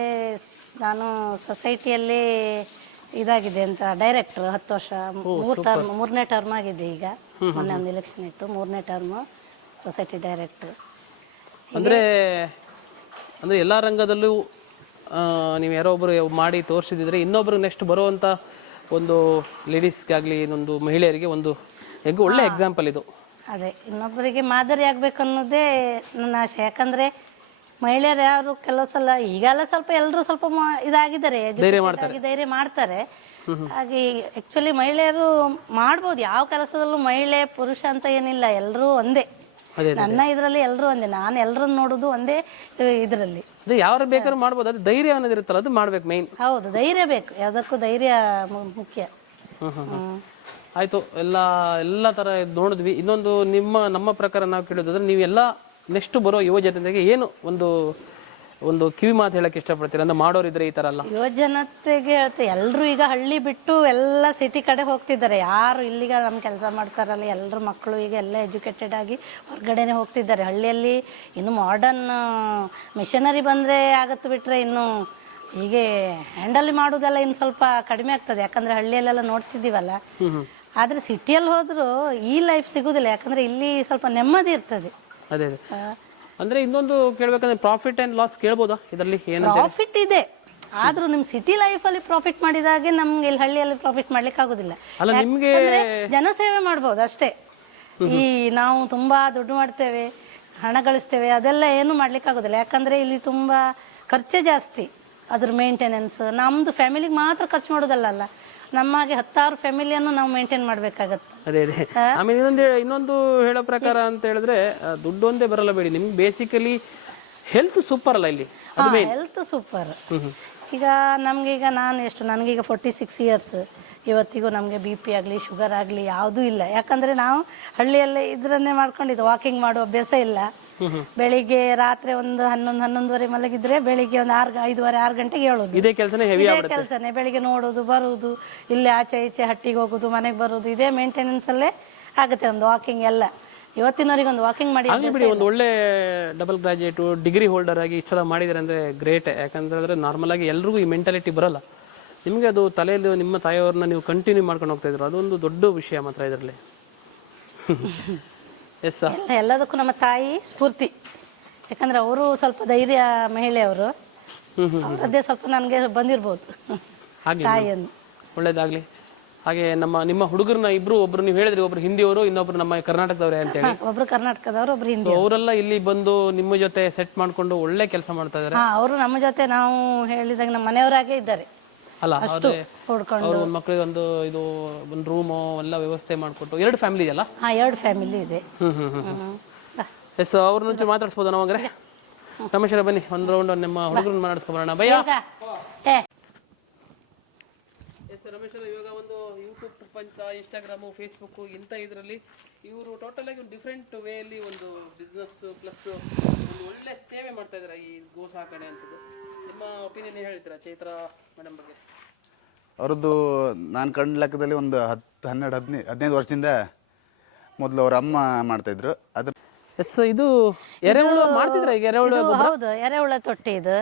ನಾನು ಸೊಸೈಟಿಯಲ್ಲಿ ಇದಾಗಿದೆ ಅಂತ ಡೈರೆಕ್ಟ್ರು ಹತ್ತು ವರ್ಷ ಮೂರು ಟರ್ಮ್ ಮೂರನೇ ಟರ್ಮ್ ಆಗಿದೆ ಈಗ. ಮೊನ್ನೆ ಒಂದು ಎಲೆಕ್ಷನ್ ಇತ್ತು ಮೂರನೇ ಟರ್ಮು ಸೊಸೈಟಿ ಡೈರೆಕ್ಟ್ರು. ಅಂದರೆ ಅಂದರೆ ಎಲ್ಲ ರಂಗದಲ್ಲೂ ನೀವು ಯಾರೋ ಒಬ್ಬರು ಮಾಡಿ ತೋರಿಸಿದ್ರೆ ಇನ್ನೊಬ್ರು ನೆಕ್ಸ್ಟ್ ಬರುವಂಥ ಒಂದು ಲೇಡೀಸ್ಗಾಗಲಿ ಇನ್ನೊಂದು ಮಹಿಳೆಯರಿಗೆ ಒಂದು ಹೆಗ್ಗು ಒಳ್ಳೆ ಎಕ್ಸಾಂಪಲ್ ಇದು. ಅದೇ ಇನ್ನೊಬ್ಬರಿಗೆ ಮಾದರಿ ಆಗ್ಬೇಕು ಅನ್ನೋದೇ ನನ್ನ ಆಶೆ ಯಾಕಂದ್ರೆ ಮಹಿಳೆಯರು ಯಾರು ಕೆಲವು ಸಲ ಈಗೆಲ್ಲ ಸ್ವಲ್ಪ ಎಲ್ಲರೂ ಸ್ವಲ್ಪ ಮ- ಇದಾಗಿದ್ದಾರೆ educated ಆಗಿ ಧೈರ್ಯ ಮಾಡ್ತಾರೆ. ಹಾಗೆ ಆಕ್ಚುಲಿ ಮಹಿಳೆಯರು ಮಾಡ್ಬೋದು ಯಾವ ಕೆಲಸದಲ್ಲೂ ಮಹಿಳೆ ಪುರುಷ ಅಂತ ಏನಿಲ್ಲ ಎಲ್ಲರೂ ಒಂದೇ. ಅದೇ ನನ್ನ ಇದರಲ್ಲಿ ಎಲ್ಲರೂ ಒಂದೇ ನಾನು ಎಲ್ಲರೂ ನೋಡೋದು ಒಂದೇ ಇದರಲ್ಲಿ. ಅದು ಯಾರು ಬೇಕಾದ್ರೂ ಮಾಡ್ಬೋದು ಅದು ಧೈರ್ಯ ಅನ್ನೋದಿರುತ್ತಲ್ಲ ಅದು ಮಾಡ್ಬೇಕು ಮೈನ್ ಹೌದು ಧೈರ್ಯ ಬೇಕು ಯಾವುದಕ್ಕೂ ಧೈರ್ಯ ಮು- ಮುಖ್ಯ. ಹ್ಮ್ ಹ್ಮ್. ಹ್ಮ್. ಆಯ್ತು ಎಲ್ಲ ಎಲ್ಲ ತರ ನೋಡಿದ್ವಿ. ಇನ್ನೊಂದು ನಿಮ್ಮ ನಮ್ಮ ಪ್ರಕಾರ ನಾವು ಕೇಳೋದಾದ್ರೆ ನೀವೆಲ್ಲ ನೆಕ್ಸ್ಟ್ ಬರೋ ಯುವ ಜನತೆಗೆ ಏನು ಒಂದು ಒಂದು ಕಿವಿ ಮಾತು ಹೇಳಕ್ಕೆ ಇಷ್ಟಪಡ್ತೀರಾ? ಅಂದ್ರೆ ಮಾಡೋರಿದ್ರೆ ಈ ತರ ಅಲ್ಲ. ಯುವಜನತೆಗೆ ಹೇಳ್ತೆ ಎಲ್ಲರೂ ಈಗ ಹಳ್ಳಿ ಬಿಟ್ಟು ಎಲ್ಲ ಸಿಟಿ ಕಡೆ ಹೋಗ್ತಿದ್ದಾರೆ. ಯಾರು ಇಲ್ಲಿಗ ನಮ್ಮ ಕೆಲಸ ಮಾಡ್ತಾರಲ್ಲ ಎಲ್ಲರೂ ಮಕ್ಕಳು ಈಗ ಎಲ್ಲ ಎಜುಕೇಟೆಡ್ ಆಗಿ ಹೊರಗಡೆನೆ ಹೋಗ್ತಿದ್ದಾರೆ. ಹಳ್ಳಿಯಲ್ಲಿ ಇನ್ನು ಮಾಡರ್ನ್ ಮಿಷನರಿ ಬಂದರೆ ಆಗತ್ತೆ ಬಿಟ್ಟರೆ ಇನ್ನು ಹೀಗೆ ಹ್ಯಾಂಡಲ್ ಮಾಡೋದೆಲ್ಲ ಇನ್ನು ಸ್ವಲ್ಪ ಕಡಿಮೆ ಆಗ್ತದೆ. ಯಾಕಂದರೆ ಹಳ್ಳಿಯಲ್ಲೆಲ್ಲ ನೋಡ್ತಿದ್ದೀವಲ್ಲ. ಆದರೆ ಸಿಟಿಯಲ್ಲಿ ಹೋದ್ರು ಈ ಲೈಫ್ ಸಿಗೋದಿಲ್ಲ. ಯಾಕಂದ್ರೆ ಇಲ್ಲಿ ಸ್ವಲ್ಪ ನೆಮ್ಮದಿ ಇರ್ತದೆ. ಅದೇ ಅದೇ. ಅಂದ್ರೆ ಇನ್ನೊಂದು ಕೇಳ್ಬೇಕಂದ್ರೆ ಪ್ರಾಫಿಟ್ ಅಂಡ್ ಲಾಸ್ ಕೇಳ್ಬೋದಾ? ಇದರಲ್ಲಿ ಏನು ಪ್ರಾಫಿಟ್ ಇದೆ. ಆದ್ರೂ ನಿಮ್ ಸಿಟಿ ಲೈಫ್ ಅಲ್ಲಿ ಪ್ರಾಫಿಟ್ ಮಾಡಿದಾಗೆ ನಮ್ಗೆ ಇಲ್ಲಿ ಹಳ್ಳಿಯಲ್ಲಿ ಪ್ರಾಫಿಟ್ ಮಾಡ್ಲಿಕ್ಕೆ ಆಗುದಿಲ್ಲ. ನಿಮ್ಗೆ ಜನಸೇವೆ ಮಾಡ್ಬೋದು ಅಷ್ಟೇ. ಈ ನಾವು ತುಂಬಾ ದುಡ್ಡು ಮಾಡ್ತೇವೆ ಹಣ ಗಳಿಸ್ತೇವೆ ಅದೆಲ್ಲ ಏನು ಮಾಡ್ಲಿಕ್ಕೆ ಆಗುದಿಲ್ಲ. ಯಾಕಂದ್ರೆ ಇಲ್ಲಿ ತುಂಬಾ ಖರ್ಚೆ ಜಾಸ್ತಿ. ಅದ್ರ ಮೇಂಟೆನೆನ್ಸ್ ನಮ್ದು ಫ್ಯಾಮಿಲಿಗೆ ಮಾತ್ರ ಖರ್ಚು ಮಾಡೋದಲ್ಲ ನಮ್ಮಾಗೆ ಹತ್ತಾರು ಫ್ಯಾಮಿಲಿಯನ್ನು ನಾವು ಮೇಂಟೈನ್ ಮಾಡ್ಬೇಕಾಗತ್ತೆ. ಅದೇ ಅದೇ. ಆಮೇಲೆ ಇನ್ನೊಂದು ಇನ್ನೊಂದು ಹೇಳೋ ಪ್ರಕಾರ ಅಂತ ಹೇಳಿದ್ರೆ ದುಡ್ಡು ಒಂದೇ ಬರಲ್ಲ ಬೇಡಿ. ನಿಮ್ಗೆ ಬೇಸಿಕಲಿ ಹೆಲ್ತ್ ಸೂಪರ್ ಅಲ್ಲ ಇಲ್ಲಿ? ಹೆಲ್ತ್ ಸೂಪರ್ ಈಗ ನಮಗೀಗ ನಾನು ಎಷ್ಟು ನನಗೀಗ ಫೋರ್ಟಿ ಸಿಕ್ಸ್ ಇಯರ್ಸ್ ಇವತ್ತಿಗೂ ನಮಗೆ ಬಿ ಪಿ ಆಗಲಿ ಶುಗರ್ ಆಗಲಿ ಯಾವುದೂ ಇಲ್ಲ. ಯಾಕಂದರೆ ನಾವು ಹಳ್ಳಿಯಲ್ಲೇ ಇದರನ್ನೇ ಮಾಡ್ಕೊಂಡಿದ್ದು ವಾಕಿಂಗ್ ಮಾಡೋ ಅಭ್ಯಾಸ ಇಲ್ಲ. ಬೆಳಿಗ್ಗೆ ರಾತ್ರಿ ಒಂದು ಹನ್ನೊಂದು ಹನ್ನೊಂದುವರೆ ಮಲಗಿದ್ರೆ ಬೆಳಿಗ್ಗೆ ಒಂದು ಆರು ಐದುವರೆ ಆರು ಗಂಟೆಗೆ ಹೇಳೋದು ಇದೇ ಕೆಲಸನೇ ಹೆವಿ ಇದೇ ಕೆಲಸನೇ ಬೆಳಿಗ್ಗೆ ನೋಡೋದು ಬರುವುದು ಇಲ್ಲಿ ಆಚೆ ಈಚೆ ಹಟ್ಟಿಗೆ ಹೋಗೋದು ಮನೆಗೆ ಬರೋದು ಇದೇ ಮೇಂಟೆನೆನ್ಸ್ ಅಲ್ಲೇ ಆಗುತ್ತೆ ಒಂದು ವಾಕಿಂಗ್ ಎಲ್ಲ. ಇವತ್ತಿನವರಿಗೆ ಒಂದು ವಾಕಿಂಗ್ ಮಾಡಿ ಆಗ್ಲಿ ಬಿಡಿ ಒಂದು ಒಳ್ಳೆ ಡಬಲ್ ಗ್ರಾಜುಯೇಟು ಡಿಗ್ರಿ ಹೋಲ್ಡರ್ ಆಗಿ ಇಷ್ಟೆಲ್ಲ ಮಾಡಿದ್ರೆ ಅಂದ್ರೆ ಗ್ರೇಟ್ ಯಾಕಂದ್ರೆ ನಾರ್ಮಲ್ ಆಗಿ ಎಲ್ರಿಗೂ ಈ ಮೆಂಟಾಲಿಟಿ ಬರಲ್ಲ. ನಿಮಗೆ ಅದು ತಲೆಯಲ್ಲಿ ನಿಮ್ಮ ತಾಯಿಯವ್ರನ್ನ ನೀವು ಕಂಟಿನ್ಯೂ ಮಾಡ್ಕೊಂಡು ಹೋಗ್ತಾ ಇದ್ರು. ಅದೊಂದು ದೊಡ್ಡ ವಿಷಯ ಮಾತ್ರ ಇದರಲ್ಲಿ. Yes sir. ಎಲ್ಲ ಎಲ್ಲದಕ್ಕೂ ನಮ್ಮ ತಾಯಿ ಸ್ಫೂರ್ತಿ. ಯಾಕಂದ್ರೆ ಅವರು ಸ್ವಲ್ಪ ಧೈರ್ಯ ಮಹಿಳೆಯವರು. ಅದೇ ಸ್ವಲ್ಪ ನನಗೆ ಬಂದಿರ್ಬೋದು. ಆಗ್ಲಿ ತಾಯಿಯನ್ನು. ಒಳ್ಳೇದಾಗ್ಲಿ. ಹಾಗೆ ನಮ್ಮ ನಿಮ್ಮ ಹುಡುಗರನ್ನ ಇಬ್ರು ಒಬ್ರು ನೀವು ಹೇಳಿದ್ರಿ ಒಬ್ರು ಹಿಂದಿಯವರು ಇನ್ನೊಬ್ರು ನಮ್ಮ ಕರ್ನಾಟಕದವರೇ ಅಂತೇಳಿ ಒಬ್ರು ಕರ್ನಾಟಕದವರು ಒಬ್ರು ಹಿಂದಿ ಅವರೆಲ್ಲ ಇಲ್ಲಿ ಬಂದು ನಿಮ್ಮ ಜೊತೆ ಸೆಟ್ ಮಾಡ್ಕೊಂಡು ಒಳ್ಳೆ ಕೆಲಸ ಮಾಡ್ತಾ ಇದಾರೆ. ಹಾ ಅವರು ನಮ್ಮ ಜೊತೆ ನಾವು ಹೇಳಿದಾಗ ನಮ್ಮ ಮನೆಯವರಾಗೇ ಇದ್ದಾರೆ. ಅಲ್ಲ ಅಷ್ಟು ಅವ್ರ ಮಕ್ಕಳಿಗೆ ಒಂದು ಇದು ಒಂದು ರೂಮು ಎಲ್ಲ ವ್ಯವಸ್ಥೆ ಮಾಡಿಕೊಟ್ಟು ಎರಡು ಫ್ಯಾಮಿಲಿ ಇದೆಯಲ್ಲ? ಹಾ ಎರಡು ಫ್ಯಾಮಿಲಿ ಇದೆ. ಎಸ್ ಅವ್ರನ್ನ ಒಂಚೂರು ಮಾತಾಡ್ಸ್ಬೋದಾ ನಾವಾಗ್ರೆ ರಮೇಶ್ವರ ಬನ್ನಿ ಒಂದು ರೌಂಡ್ ನಿಮ್ಮ ಹುಡುಗರನ್ನ ಮಾತಾಡ್ಸ್ಕೊಬರೋಣ ಭಯ ರಮೇಶ್ವರ ಇವಾಗ ಒಂದು ಯೂಟ್ಯೂಬ್ ಪ್ರಪಂಚ ಇನ್ಸ್ಟಾಗ್ರಾಮು ಫೇಸ್ಬುಕ್ ಇಂಥ ಇದರಲ್ಲಿ ಇವರು ಟೋಟಲ್ ಆಗಿ ಒಂದು ವೇ ಅಲ್ಲಿ ಒಂದು ಬಿಸ್ನೆಸ್ ಪ್ಲಸ್ ಒಂದು ಒಳ್ಳೆ ಸೇವೆ ಮಾಡ್ತಾ ಇದ್ದಾರೆ ಈ ಗೋ ಸಾಕಣೆ ಅಂತದ್ದು. ನಿಮ್ಮ ಒಪಿನಿಯನ್ ಹೇಳ್ತೀರಾ ಚೈತ್ರ ಮೇಡಮ್ ಬಗ್ಗೆ? ಅವ್ರದ್ದು ನಾನು ಕಂಡ ಲೆಕ್ಕದಲ್ಲಿ ಒಂದು ಹತ್ತು ಹನ್ನೆರಡು ಹದಿನೈದು ಹದಿನೈದು ವರ್ಷದಿಂದ ಮೊದಲು ಅವ್ರ ಅಮ್ಮ ಮಾಡ್ತಾಯಿದ್ರು ಅದ್ರ ಎಸ್ ಇದು ಎರೆಹುಳು ಮಾಡ್ತಿದ್ರ ಈಗ ಎರೆಹುಳು ಇದು ಹೌದು ಎರೆಹುಳ ತೊಟ್ಟಿ ಇದು.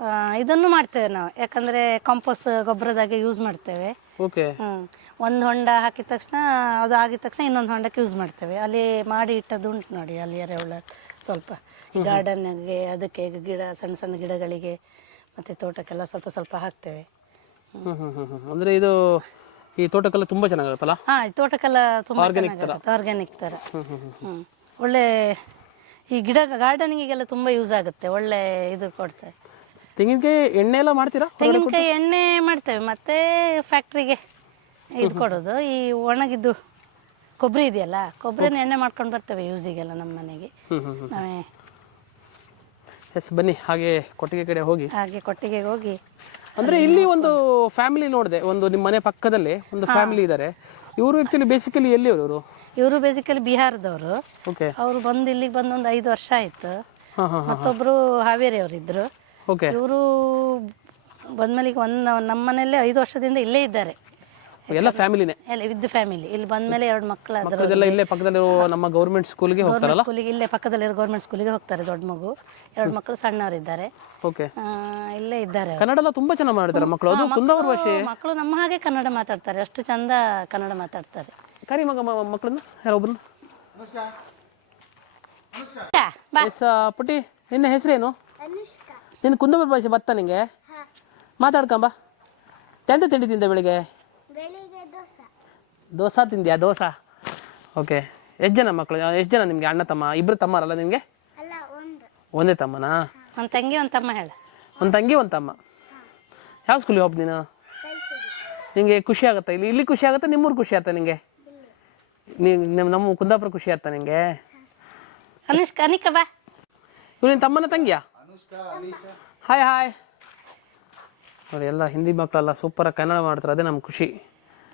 ಆ, ಇದನ್ನು ಮಾಡ್ತೇವೆ ನಾವು. ಯಾಕಂದ್ರೆ ಕಾಂಪೋಸ್ ಗೊಬ್ಬರದಾಗೆ ಯೂಸ್ ಮಾಡ್ತೇವೆ. Okay hmm. ಒಂದು ಹೊಂಡ ಹಾಕಿದ ತಕ್ಷಣ ಅದು ಆಗಿದ ತಕ್ಷಣ ಇನ್ನೊಂದು ಹೊಂಡಕ್ಕೆ ಯೂಸ್ ಮಾಡ್ತೇವೆ. ಅಲ್ಲಿ ಮಾಡಿ ಇಟ್ಟದ್ದು ಉಂಟು ನೋಡಿ ಅಲ್ಲಿ ಎರೆಹುಳ ಸ್ವಲ್ಪ. ಈ ಗಾರ್ಡನ್ಗೆ ಅದಕ್ಕೆ ಗಿಡ ಸಣ್ಣ ಸಣ್ಣ ಗಿಡಗಳಿಗೆ ಮತ್ತೆ ತೋಟಕ್ಕೆಲ್ಲ ಸ್ವಲ್ಪ ಸ್ವಲ್ಪ ಹಾಕ್ತೇವೆ. ಹ್ಮ್ ಹ್ಮ್ ಹ್ಮ್ ಹ್ಮ್. ಅಂದ್ರೆ ಇದು ಈ ತೋಟಕ್ಕೆಲ್ಲ ತುಂಬಾ ಚೆನ್ನಾಗಿರುತ್ತಲ್ಲ ಹಾ ಈ ತೋಟಕ್ಕೆಲ್ಲ ತುಂಬಾ ಚೆನ್ನಾಗುತ್ತೆ ಆರ್ಗ್ಯಾನಿಕ್ ತರ. ಹ್ಮ್ ಒಳ್ಳೆ ಈ ಗಿಡ ಗಾರ್ಡನಿಂಗಿಗೆಲ್ಲ ತುಂಬಾ ಯೂಸ್ ಆಗುತ್ತೆ ಒಳ್ಳೆ ಇದು ಕೊಡ್ತೇವೆ. ತೆಂಗಿನಕಾಯಿ ಎಣ್ಣೆ ಎಲ್ಲ ಮಾಡ್ತೀರಾ? ತೆಂಗಿನಕಾಯಿ ಎಣ್ಣೆ ಮಾಡ್ತೇವೆ ಮತ್ತೆ ಫ್ಯಾಕ್ಟ್ರಿಗೆ ಇದು ಕೊಡೋದು. ಈ ಒಣಗಿದ್ದು ಕೊಬ್ಬರಿ ಇದೆಯಲ್ಲ ಕೊಬ್ಬರಿನ ಎಣ್ಣೆ ಮಾಡ್ಕೊಂಡು ಬರ್ತೇವೆ ಯೂಸಿಗೆಲ್ಲ ನಮ್ಮ ಮನೆಗೆ ಹ್ಮ್ ಹ್ಮ್ ಹ್ಮ್. ನಾವೇ ಎಸ್ ಬನ್ನಿ ಹಾಗೆ ಕೊಟ್ಟಿಗೆ ಕಡೆ ಹೋಗಿ. ಹಾಗೆ ಕೊಟ್ಟಿಗೆಗೆ ಹೋಗಿ. ಅಂದ್ರೆ ಇಲ್ಲಿ ಒಂದು ಫ್ಯಾಮಿಲಿ ನೋಡಿದೆ ಒಂದು ನಿಮ್ಮ ಮನೆ ಪಕ್ಕದಲ್ಲಿ ಒಂದು ಫ್ಯಾಮಿಲಿ ಇದ್ದಾರೆ ಇವರು ಆಕ್ಚುಲಿ ಬೇಸಿಕಲಿ ಎಲ್ಲಿ ಇವರು? ಇವರು ಬೇಸಿಕಲಿ ಬಿಹಾರದವರು. ಓಕೆ ಅವರು ಬಂದು ಇಲ್ಲಿಗೆ ಬಂದು ಒಂದು ಐದು ವರ್ಷ ಆಯ್ತು. ಮತ್ತೊಬ್ರು ಹಾವೇರಿ ಅವರಿದ್ರು ಓಕೆ ಇವರು ಬಂದ್ಮೇಲೆ ಈಗ ಒಂದು ನಮ್ಮ ಮನೆಯಲ್ಲೇ ಐದು ವರ್ಷದಿಂದ ಇಲ್ಲೇ ಇದ್ದಾರೆ. ಎಲ್ಲ ಫ್ಯಾಮಿಲಿನೇ. ಎಲ್ಲ ವಿದ್ ಫ್ಯಾಮಿಲಿ. ಇಲ್ಲಿ ಬಂದ್ಮೇಲೆ ಎರಡು ಮಕ್ಕಳ ಮಕ್ಕಳೆಲ್ಲ ಇಲ್ಲೇ ಪಕ್ಕದಲ್ಲಿರೋ ನಮ್ಮ ಗೌರ್ಮೆಂಟ್ ಸ್ಕೂಲ್ಗೆ ಹೋಗ್ತಾರಲ್ಲ? ಸ್ಕೂಲಿಗೆ ಇಲ್ಲೇ ಪಕ್ಕದಲ್ಲಿರೋ ಗೌರ್ಮೆಂಟ್ ಸ್ಕೂಲಿಗೆ ಹೋಗ್ತಾರೆ ದೊಡ್ಡ ಮಗು. ಎರಡು ಮಕ್ಕಳು ಸಣ್ಣವರಿದ್ದಾರೆ ಓಕೆ. ಆ, ಇಲ್ಲೇ ಇದ್ದಾರೆ ಅವ್ರು. ಕನ್ನಡ ಎಲ್ಲ ತುಂಬಾ ಚೆನ್ನಾಗಿ ಮಾಡ್ತಾರೆ ಮಕ್ಕಳು. ಅದು ಕುಂದಾವರ ಭಾಷೆ ಮಕ್ಕಳು ನಮ್ಮ ಹಾಗೆ ಕನ್ನಡ ಮಾತಾಡ್ತಾರೆ. ಅಷ್ಟು ಚಂದ ಕನ್ನಡ ಮಾತಾಡ್ತಾರೆ. ಕರಿ ಮಗ ಮಕ್ಕಳನ್ನ ಯಾರೊಬ್ಬರನ್ನ ಬಾ. ಎಸ್ ಪುಟಿ ನಿನ್ನ ಹೆಸರೇನು? ನಿನ್ನ ಕುಂದಾಪುರ ಭಾಷೆ ಬರ್ತಾ ನಿಂಗೆ ಮಾತಾಡ್ಕೊಂಬ ಎಂತ ತಿಂಡಿ ತಿಂದ ಬೆಳಿಗ್ಗೆ? ದೋಸಾ ತಿಂದ್ಯಾ? ದೋಸಾ? ಓಕೆ ಎಷ್ಟು ಜನ ಮಕ್ಕಳು ಎಷ್ಟು ಜನ ನಿಮಗೆ ಅಣ್ಣ ತಮ್ಮ? ಇಬ್ರು ತಮ್ಮರಲ್ಲ ನಿಮಗೆ? ಒಂದೇ. ತಮ್ಮನಾ? ಒಂದು ತಂಗಿ ಒಂದು ತಮ್ಮ ಹೇಳ. ಒಂದು ತಂಗಿ ಒಂದು ತಮ್ಮ. ಯಾವ ಸ್ಕೂಲಿಗೆ ಹೋಗ್ ನೀನು? ನಿಂಗೆ ಖುಷಿ ಆಗುತ್ತಾ? ಇಲ್ಲಿ ಇಲ್ಲಿ ಖುಷಿ ಆಗುತ್ತಾ? ನಿಮ್ಮೂರು ಖುಷಿ ಆಗುತ್ತಾ ನಿಂಗೆ? ನೀವು ನಮ್ಮ ಕುಂದಾಪುರ ಖುಷಿ ಆಗುತ್ತಾ ನಿಂಗೆ? ಅನುಷ್ಕ ಅನಿಕ ಬಾ. ಇವ್ರು ನಿನ್ನ ತಮ್ಮನ ತಂಗಿಯಾ? ಹಾಯ್ ಹಾಯ್ ನೋಡಿ ಎಲ್ಲ ಹಿಂದಿ ಮಕ್ಕಳೆಲ್ಲ ಸೂಪರಾಗಿ ಕನ್ನಡ ಮಾಡ್ತಾರೆ. ಅದೇ ನಮ್ಮ ಖುಷಿ.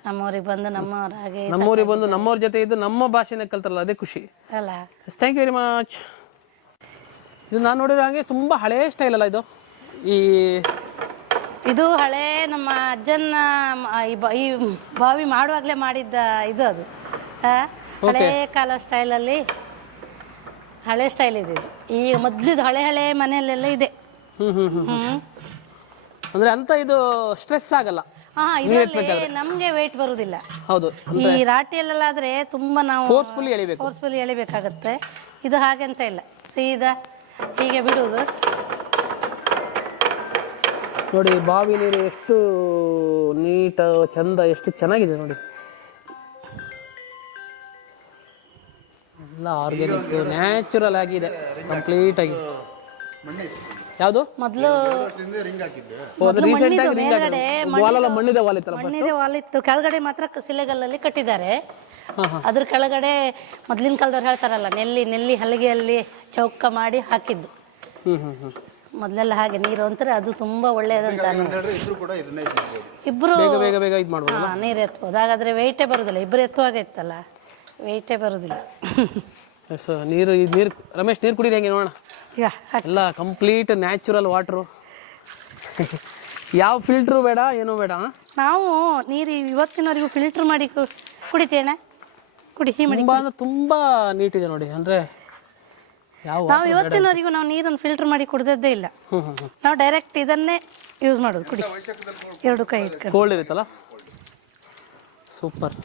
ನಮ್ಮೂರಿಗೆ ಬಂದು ನಮ್ಮವ್ರ ಹಾಗೆ ನಮ್ಮೂರಿಗೆ ಬಂದು ನಮ್ಮವ್ರ ಜೊತೆ ಇದ್ದು ನಮ್ಮ ಭಾಷೆನ ಕಲ್ತಾರಲ್ಲ ಅದೇ ಖುಷಿ. ಅಲ್ಲ. ಥ್ಯಾಂಕ್ ಯು ವೆರಿ ಮಚ್ ಇದು ನಾನು ನೋಡಿರೋ ಹಾಗೆ ತುಂಬ ಹಳೇ ಸ್ಟೈಲ್ ಅಲ್ಲ ಇದು? ಈ ಇದು ಹಳೆ ನಮ್ಮ ಅಜ್ಜನ ಮ- ಈ ಬ- ಈ ಬಾವಿ ಮಾಡುವಾಗಲೇ ಮಾಡಿದ್ದ ಇದು ಅದು. ಆ, ಹಳೆ ಕಾಲ ಸ್ಟೈಲಲ್ಲಿ ಹಳೆ ಸ್ಟೈಲ್ ಇದೆ ಈ ಈಗ ಮೊದ್ಲಿದ್ದು ಹಳೆ ಹಳೆ ಮನೆಯಲ್ಲೆಲ್ಲ ಇದೆ. ಹ್ಮ್ ಹ್ಮ್ ಹ್ಮ್ ಹ್ಮ್. ಅಂದ್ರೆ ಅಂತ ಇದು ಸ್ಟ್ರೆಸ್ ಆಗಲ್ಲ. ಹಾ ಇದರಲ್ಲಿ ನಮ್ಗೆ ವೇಟ್ ಬರುದಿಲ್ಲ. ಹೌದು. ಈ ರಾಟಿಯಲ್ಲಾದ್ರೆ ತುಂಬಾ ನಾವು ಫೋರ್ಸ್ಫುಲ್ಲಿ ಎಳಿಬೇಕು. ಫೋರ್ಸ್ಫುಲಿ ಎಳಿಬೇಕಾಗತ್ತೆ. ಇದು ಹಾಗೆ ಅಂತ ಇಲ್ಲ. ಸೀದಾ ಹೀಗೆ ಬಿಡುವುದು. ನೋಡಿ ಬಾವಿ ನೀರು ಎಷ್ಟು ನೀಟ್ ಚಂದ ಎಷ್ಟು ಚೆನ್ನಾಗಿದೆ ನೋಡಿ. ಎಲ್ಲ ಆರ್ಗ್ಯಾನಿಕ್ ನ್ಯಾಚುರಲ್ ಆಗಿದೆ ಕಂಪ್ಲೀಟ್ ಆಗಿ. ಯಾವುದು? ಮೊದಲು ರಿಂಗ್ ಹಾಕಿದ್ದೆ. ರೀಸೆಂಟ್ ಆಗಿ ring ಮೇಲ್ಗಡೆ. ವಾಲೆಲ್ಲ ಮಣ್ಣಿದೆ ವಾಲ್ ಇತ್ತಲ್ಲ ಮಣ್ಣಿದೆ ವಾಲ್ ಇತ್ತು. ಕೆಳಗಡೆ ಮಾತ್ರ ಸಿಲೆಗಲ್ಲಲ್ಲಿ ಕಟ್ಟಿದ್ದಾರೆ. ಅದ್ರ ಕೆಳಗಡೆ ಮೊದ್ಲಿನ ಕಾಲದವ್ರು ಹೇಳ್ತಾರಲ್ಲ ನೆಲ್ಲಿ ನೆಲ್ಲಿ ಹಲಗೆಯಲ್ಲಿ ಚೌಕ ಮಾಡಿ ಹಾಕಿದ್ದು. ಮೊದ್ಲೆಲ್ಲ ಹಾಗೆ ನೀರು ಅಂತಾರೆ ಅದು ತುಂಬಾ ಒಳ್ಳೆಯದಂತ ಇಬ್ರು ಬೇಗ ಬೇಗ ಬೇಗ ಇದು ಮಾಡ್ಬೋದು ನೀರು ಎತ್ತಬಹುದು ಹಾಗಾದ್ರೆ ವೆಯ್ಟೇ ಬರುದಿಲ್ಲ. ಇಬ್ರು ಎತ್ತುವಾಗ ಇತ್ತಲ್ಲ. ವೆಯ್ಟೇ ಬರುದಿಲ್ಲ. ಎಸ್ ನೀರು ಈ ನೀರು ರಮೇಶ್ ನೀರು ಕುಡೀರಿ ಹೆಂಗೆ ನೋಡೋಣ. ಈಗ ಎಲ್ಲ ಕಂಪ್ಲೀಟ್ ನ್ಯಾಚುರಲ್ ವಾಟ್ರು ಯಾವ ಫಿಲ್ಟ್ರು ಬೇಡ ಏನೂ ಬೇಡ ನಾವು ನೀರು ಇವತ್ತಿನವರೆಗೂ ಫಿಲ್ಟರ್ ಮಾಡಿ ಕು- ಕುಡಿತೇನೆ ಕುಡಿ ಹೀ ಮಾಡಿ ತುಂಬಾ ಅಂದ್ರೆ ತುಂಬಾ ನೀಟ್ ಇದೆ ನೋಡಿ ಅಂದ್ರೆ ಯಾವ ನಾವು ಇವತ್ತಿನವರೆಗೂ ನಾವು ನೀರನ್ನು ಫಿಲ್ಟರ್ ಮಾಡಿ ಕುಡ್ದದ್ದೇ ಇಲ್ಲ. ಹ್ಞೂ ಹ್ಞೂ ಹ್ಞೂ ನಾವು ಡೈರೆಕ್ಟ್ ಇದನ್ನೇ ಯೂಸ್ ಮಾಡೋದು ಕುಡಿ. ಎರಡು ಕೈ ಇಟ್ಕೊಂಡು. ಕೋಲ್ಡ್ ಇರುತ್ತಲ್ಲ? ಸೂಪರ್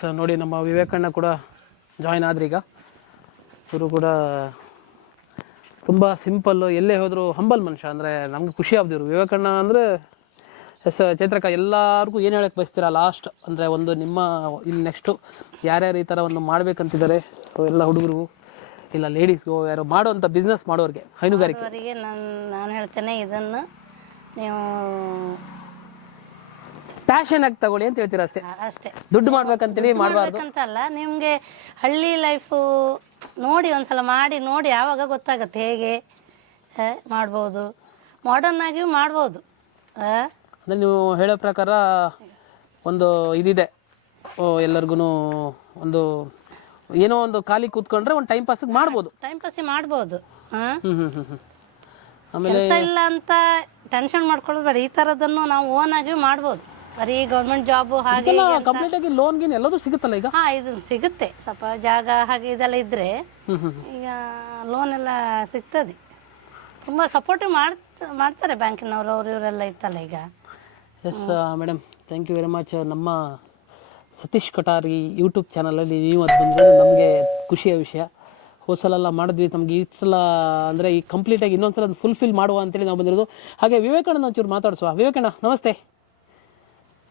ಸರ್, ನೋಡಿ ನಮ್ಮ ವಿವೇಕಣ್ಣ ಕೂಡ ಜಾಯ್ನ್ ಆದ್ರಿ ಈಗ ಇವರು ಕೂಡ ತುಂಬ ಸಿಂಪಲ್ಲು ಎಲ್ಲೇ ಹೋದರೂ ಹಂಬಲ್ ಮನುಷ್ಯ. ಅಂದರೆ ನಮ್ಗೆ ಖುಷಿ ಆಗ್ದಿರು ವಿವೇಕಣ್ಣ ಅಂದರೆ ಎಸ್ ಚೈತ್ರಕ ಎಲ್ಲರಿಗೂ ಏನು ಹೇಳಕ್ಕೆ ಬಯಸ್ತೀರಾ? ಲಾಸ್ಟ್ ಅಂದರೆ ಒಂದು ನಿಮ್ಮ, ಇಲ್ಲಿ ನೆಕ್ಸ್ಟು ಯಾರ್ಯಾರು ಈ ಥರ ಒಂದು ಮಾಡ್ಬೇಕಂತಿದ್ದಾರೆ? ಸೊ ಎಲ್ಲ ಹುಡುಗರು, ಇಲ್ಲ ಲೇಡೀಸ್ಗೂ ಯಾರು ಮಾಡುವಂಥ ಬಿಸ್ನೆಸ್ ಮಾಡೋರಿಗೆ, ಹೈನುಗಾರಿಕೆ. ನಾನು ಹೇಳ್ತೇನೆ, ಇದನ್ನು ನೀವು ಪ್ಯಾಷನ್ ಆಗಿ ತಗೊಳ್ಳಿ ಅಂತ ಹೇಳ್ತೀರ ಅಷ್ಟೇ. ಅಷ್ಟೇ. ದುಡ್ಡು ಮಾಡ್ಬೇಕಂತೇಳಿ ಮಾಡಬಾರ್ದು. ಮಾಡ್ಬೇಕಂತಲ್ಲ ನಿಮಗೆ ಹಳ್ಳಿ ಲೈಫು ನೋಡಿ ಒಂದ್ಸಲ ಮಾಡಿ ನೋಡಿ ಯಾವಾಗ ಗೊತ್ತಾಗತ್ತೆ ಹೇಗೆ ಆ, ಮಾಡ್ಬೋದು. ಮಾಡರ್ನ್ ಆಗಿ ಮಾಡ್ಬೋದು. ಆ, ಅಂದರೆ ನೀವು ಹೇಳೋ ಪ್ರಕಾರ ಒಂದು ಇದಿದೆ. ಎಲ್ಲರಿಗೂ ಒಂದು ಏನೋ ಒಂದು ಖಾಲಿ ಕೂತ್ಕೊಂಡ್ರೆ ಒಂದು ಟೈಮ್ ಪಾಸಿಗೆ ಮಾಡ್ಬೋದು. ಟೈಮ್ ಪಾಸ್ ಮಾಡ್ಬೋದು. ಹ್ಞೂ ಹ್ಮ್ ಹ್ಮ್ ಹ್ಞೂ ಆಮೇಲೆ ಕೆಲಸ ಇಲ್ಲ ಅಂತ ಟೆನ್ಷನ್ ಮಾಡ್ಕೊಳ್ಳೋದು ಬೇಡ. ಈ ಥರದನ್ನು ನಾವು ಓನ್ ಆಗಿ ಮಾಡ್ಬೋದು. ಬರೀ ಗೌರ್ಮೆಂಟ್ ಜಾಬ್ ಹಾಗೆ ಕಂಪ್ಲೀಟ್ ಆಗಿ ಲೋನ್ ಗೀನ್ ಎಲ್ಲದೂ ಸಿಗುತ್ತಲ್ಲ ಈಗ? ಹಾಂ ಇದು ಸಿಗುತ್ತೆ. ಸ್ವಲ್ಪ ಜಾಗ ಹಾಗೆ ಇದೆಲ್ಲ ಇದ್ರೆ ಹ್ಞೂ ಹ್ಞೂ ಈಗ ಲೋನ್ ಎಲ್ಲ ಸಿಗ್ತದೆ. ತುಂಬ ಸಪೋರ್ಟ್ ಮಾಡ್ತ ಮಾಡ್ತಾರೆ ಬ್ಯಾಂಕಿನವರು ಅವ್ರು ಇವರೆಲ್ಲ ಇತ್ತಲ್ಲ ಈಗ. Yes madam thank you very much ನಮ್ಮ ಸತೀಶ್ ಕಟಾರಿ ಯೂಟ್ಯೂಬ್ ಚಾನಲಲ್ಲಿ ನೀವು ಅದು ಬಂದಿರೋದು ನಮಗೆ ಖುಷಿಯ ವಿಷಯ. ಹೋದ ಸಲ ಎಲ್ಲ ಮಾಡಿದ್ವಿ. ನಮ್ಗೆ ಈ ಸಲ ಅಂದರೆ ಈ ಕಂಪ್ಲೀಟಾಗಿ ಇನ್ನೊಂದು ಸಲ ಫುಲ್ಫಿಲ್ ಮಾಡುವ ಅಂತೇಳಿ ನಾವು ಬಂದಿರೋದು. ಹಾಗೆ ವಿವೇಕಣ್ಣ ಒಂಚೂರು ಮಾತಾಡಿಸುವ. ವಿವೇಕಣ್ಣ ನಮಸ್ತೆ.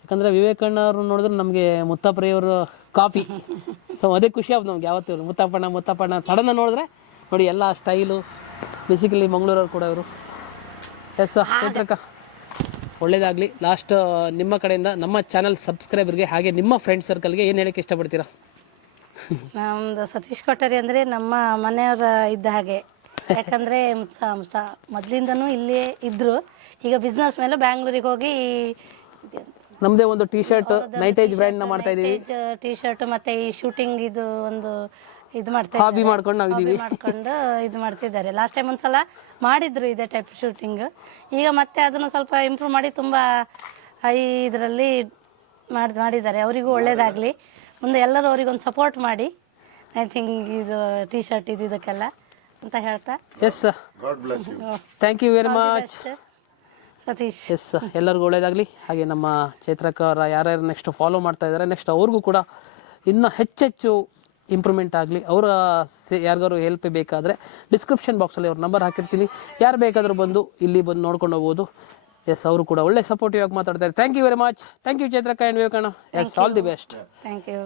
ಯಾಕಂದರೆ ವಿವೇಕಣ್ಣ ಅವ್ರು ನೋಡಿದ್ರೆ ನಮಗೆ ಮುತ್ತಪ್ಪರೆಯವರು ಕಾಪಿ. ಸೊ ಅದೇ ಖುಷಿ ಆಯ್ತು ನಮ್ಗೆ ಯಾವತ್ತೂ ಮುತ್ತಪ್ಪಣ್ಣ ಮುತ್ತಪ್ಪಣ್ಣ ಸಡನ್ನ ನೋಡಿದ್ರೆ ನೋಡಿ ಎಲ್ಲ ಸ್ಟೈಲು ಬೇಸಿಕಲಿ ಮಂಗಳೂರವ್ರು ಕೂಡ ಇವರು. ಎಸ್ ಚೈತ್ರಕ್ಕ ಒಳ್ಳೇದಾಗಲಿ. ಲಾಸ್ಟ್ ನಿಮ್ಮ ಕಡೆಯಿಂದ ನಮ್ಮ ಚಾನಲ್ ಸಬ್ಸ್ಕ್ರೈಬರ್ಗೆ ಹಾಗೆ ನಿಮ್ಮ ಫ್ರೆಂಡ್ ಸರ್ಕಲ್ಗೆ ಏನು ಹೇಳಕ್ಕೆ ಇಷ್ಟಪಡ್ತೀರಾ? ನಮ್ದು ಸತೀಶ್ ಕೊಟ್ಟರಿ ಅಂದರೆ ನಮ್ಮ ಮನೆಯವರ ಇದ್ದ ಹಾಗೆ. ಯಾಕಂದರೆ ಮೊದಲಿಂದನೂ ಇಲ್ಲೇ ಇದ್ದರು ಈಗ ಬಿಸ್ನೆಸ್ ಮೇಲೆ ಬ್ಯಾಂಗ್ಳೂರಿಗೆ ಹೋಗಿ ನಮ್ಮದೇ ಒಂದು ಟಿ ಶರ್ಟ್ ನೈಟೇಜ್ ಬ್ರ್ಯಾಂಡ್ ಮಾಡ್ತಾ ಇದೀವಿ ಟಿ ಶರ್ಟ್ ಮತ್ತೆ ಈ ಶೂಟಿಂಗ್ ಇದು ಒಂದು ಇದು ಮಾಡ್ತಾ ಹಾಬಿ ಮಾಡ್ಕೊಂಡು ನಾವು ಮಾಡ್ಕೊಂಡು ಇದು ಮಾಡ್ತಿದ್ದಾರೆ. ಲಾಸ್ಟ್ ಟೈಮ್ ಒಂದ್ಸಲ ಮಾಡಿದ್ರು ಇದೇ ಟೈಪ್ ಶೂಟಿಂಗ್ ಈಗ ಮತ್ತೆ ಅದನ್ನು ಸ್ವಲ್ಪ ಇಂಪ್ರೂವ್ ಮಾಡಿ ತುಂಬಾ ಐ ಇದರಲ್ಲಿ ಮಾಡಿ ಮಾಡಿದ್ದಾರೆ. ಅವರಿಗೂ ಒಳ್ಳೇದಾಗ್ಲಿ. ಮುಂದೆ ಎಲ್ಲರೂ ಅವರಿಗೊಂದು ಒಂದು ಸಪೋರ್ಟ್ ಮಾಡಿ ನೈಟಿಂಗ್ ಇದು ಟಿ ಶರ್ಟ್ ಇದು ಇದಕ್ಕೆಲ್ಲ ಅಂತ ಹೇಳ್ತಾ. Yes thank you very much ಅಷ್ಟೇ ಸತೀಶ್. ಎಸ್ ಎಲ್ಲರಿಗೂ ಒಳ್ಳೇದಾಗಲಿ. ಹಾಗೆ ನಮ್ಮ ಚೈತ್ರಕರ ಯಾರ್ಯಾರು ನೆಕ್ಸ್ಟ್ ಫಾಲೋ ಮಾಡ್ತಾ ಇದ್ದಾರೆ ನೆಕ್ಸ್ಟ್ ಅವ್ರಿಗೂ ಕೂಡ ಇನ್ನೂ ಹೆಚ್ಚೆಚ್ಚು ಇಂಪ್ರೂವ್ಮೆಂಟ್ ಆಗಲಿ. ಅವರ ಯಾರಿಗಾರು ಹೆಲ್ಪ್ ಬೇಕಾದರೆ ಡಿಸ್ಕ್ರಿಪ್ಷನ್ ಬಾಕ್ಸಲ್ಲಿ ಅವ್ರ ನಂಬರ್ ಹಾಕಿರ್ತೀನಿ. ಯಾರು ಬೇಕಾದರೂ ಬಂದು ಇಲ್ಲಿ ಬಂದು ನೋಡ್ಕೊಂಡು ಹೋಗ್ಬೋದು. ಎಸ್ ಅವರು ಕೂಡ ಒಳ್ಳೆ ಸಪೋರ್ಟಿವ್ ಆಗಿ ಮಾತಾಡ್ತಾರೆ. Thank you very much thank you ಚೈತ್ರಕ್ಕ and ವಿವೇಕಣ್ಣ yes all the best thank you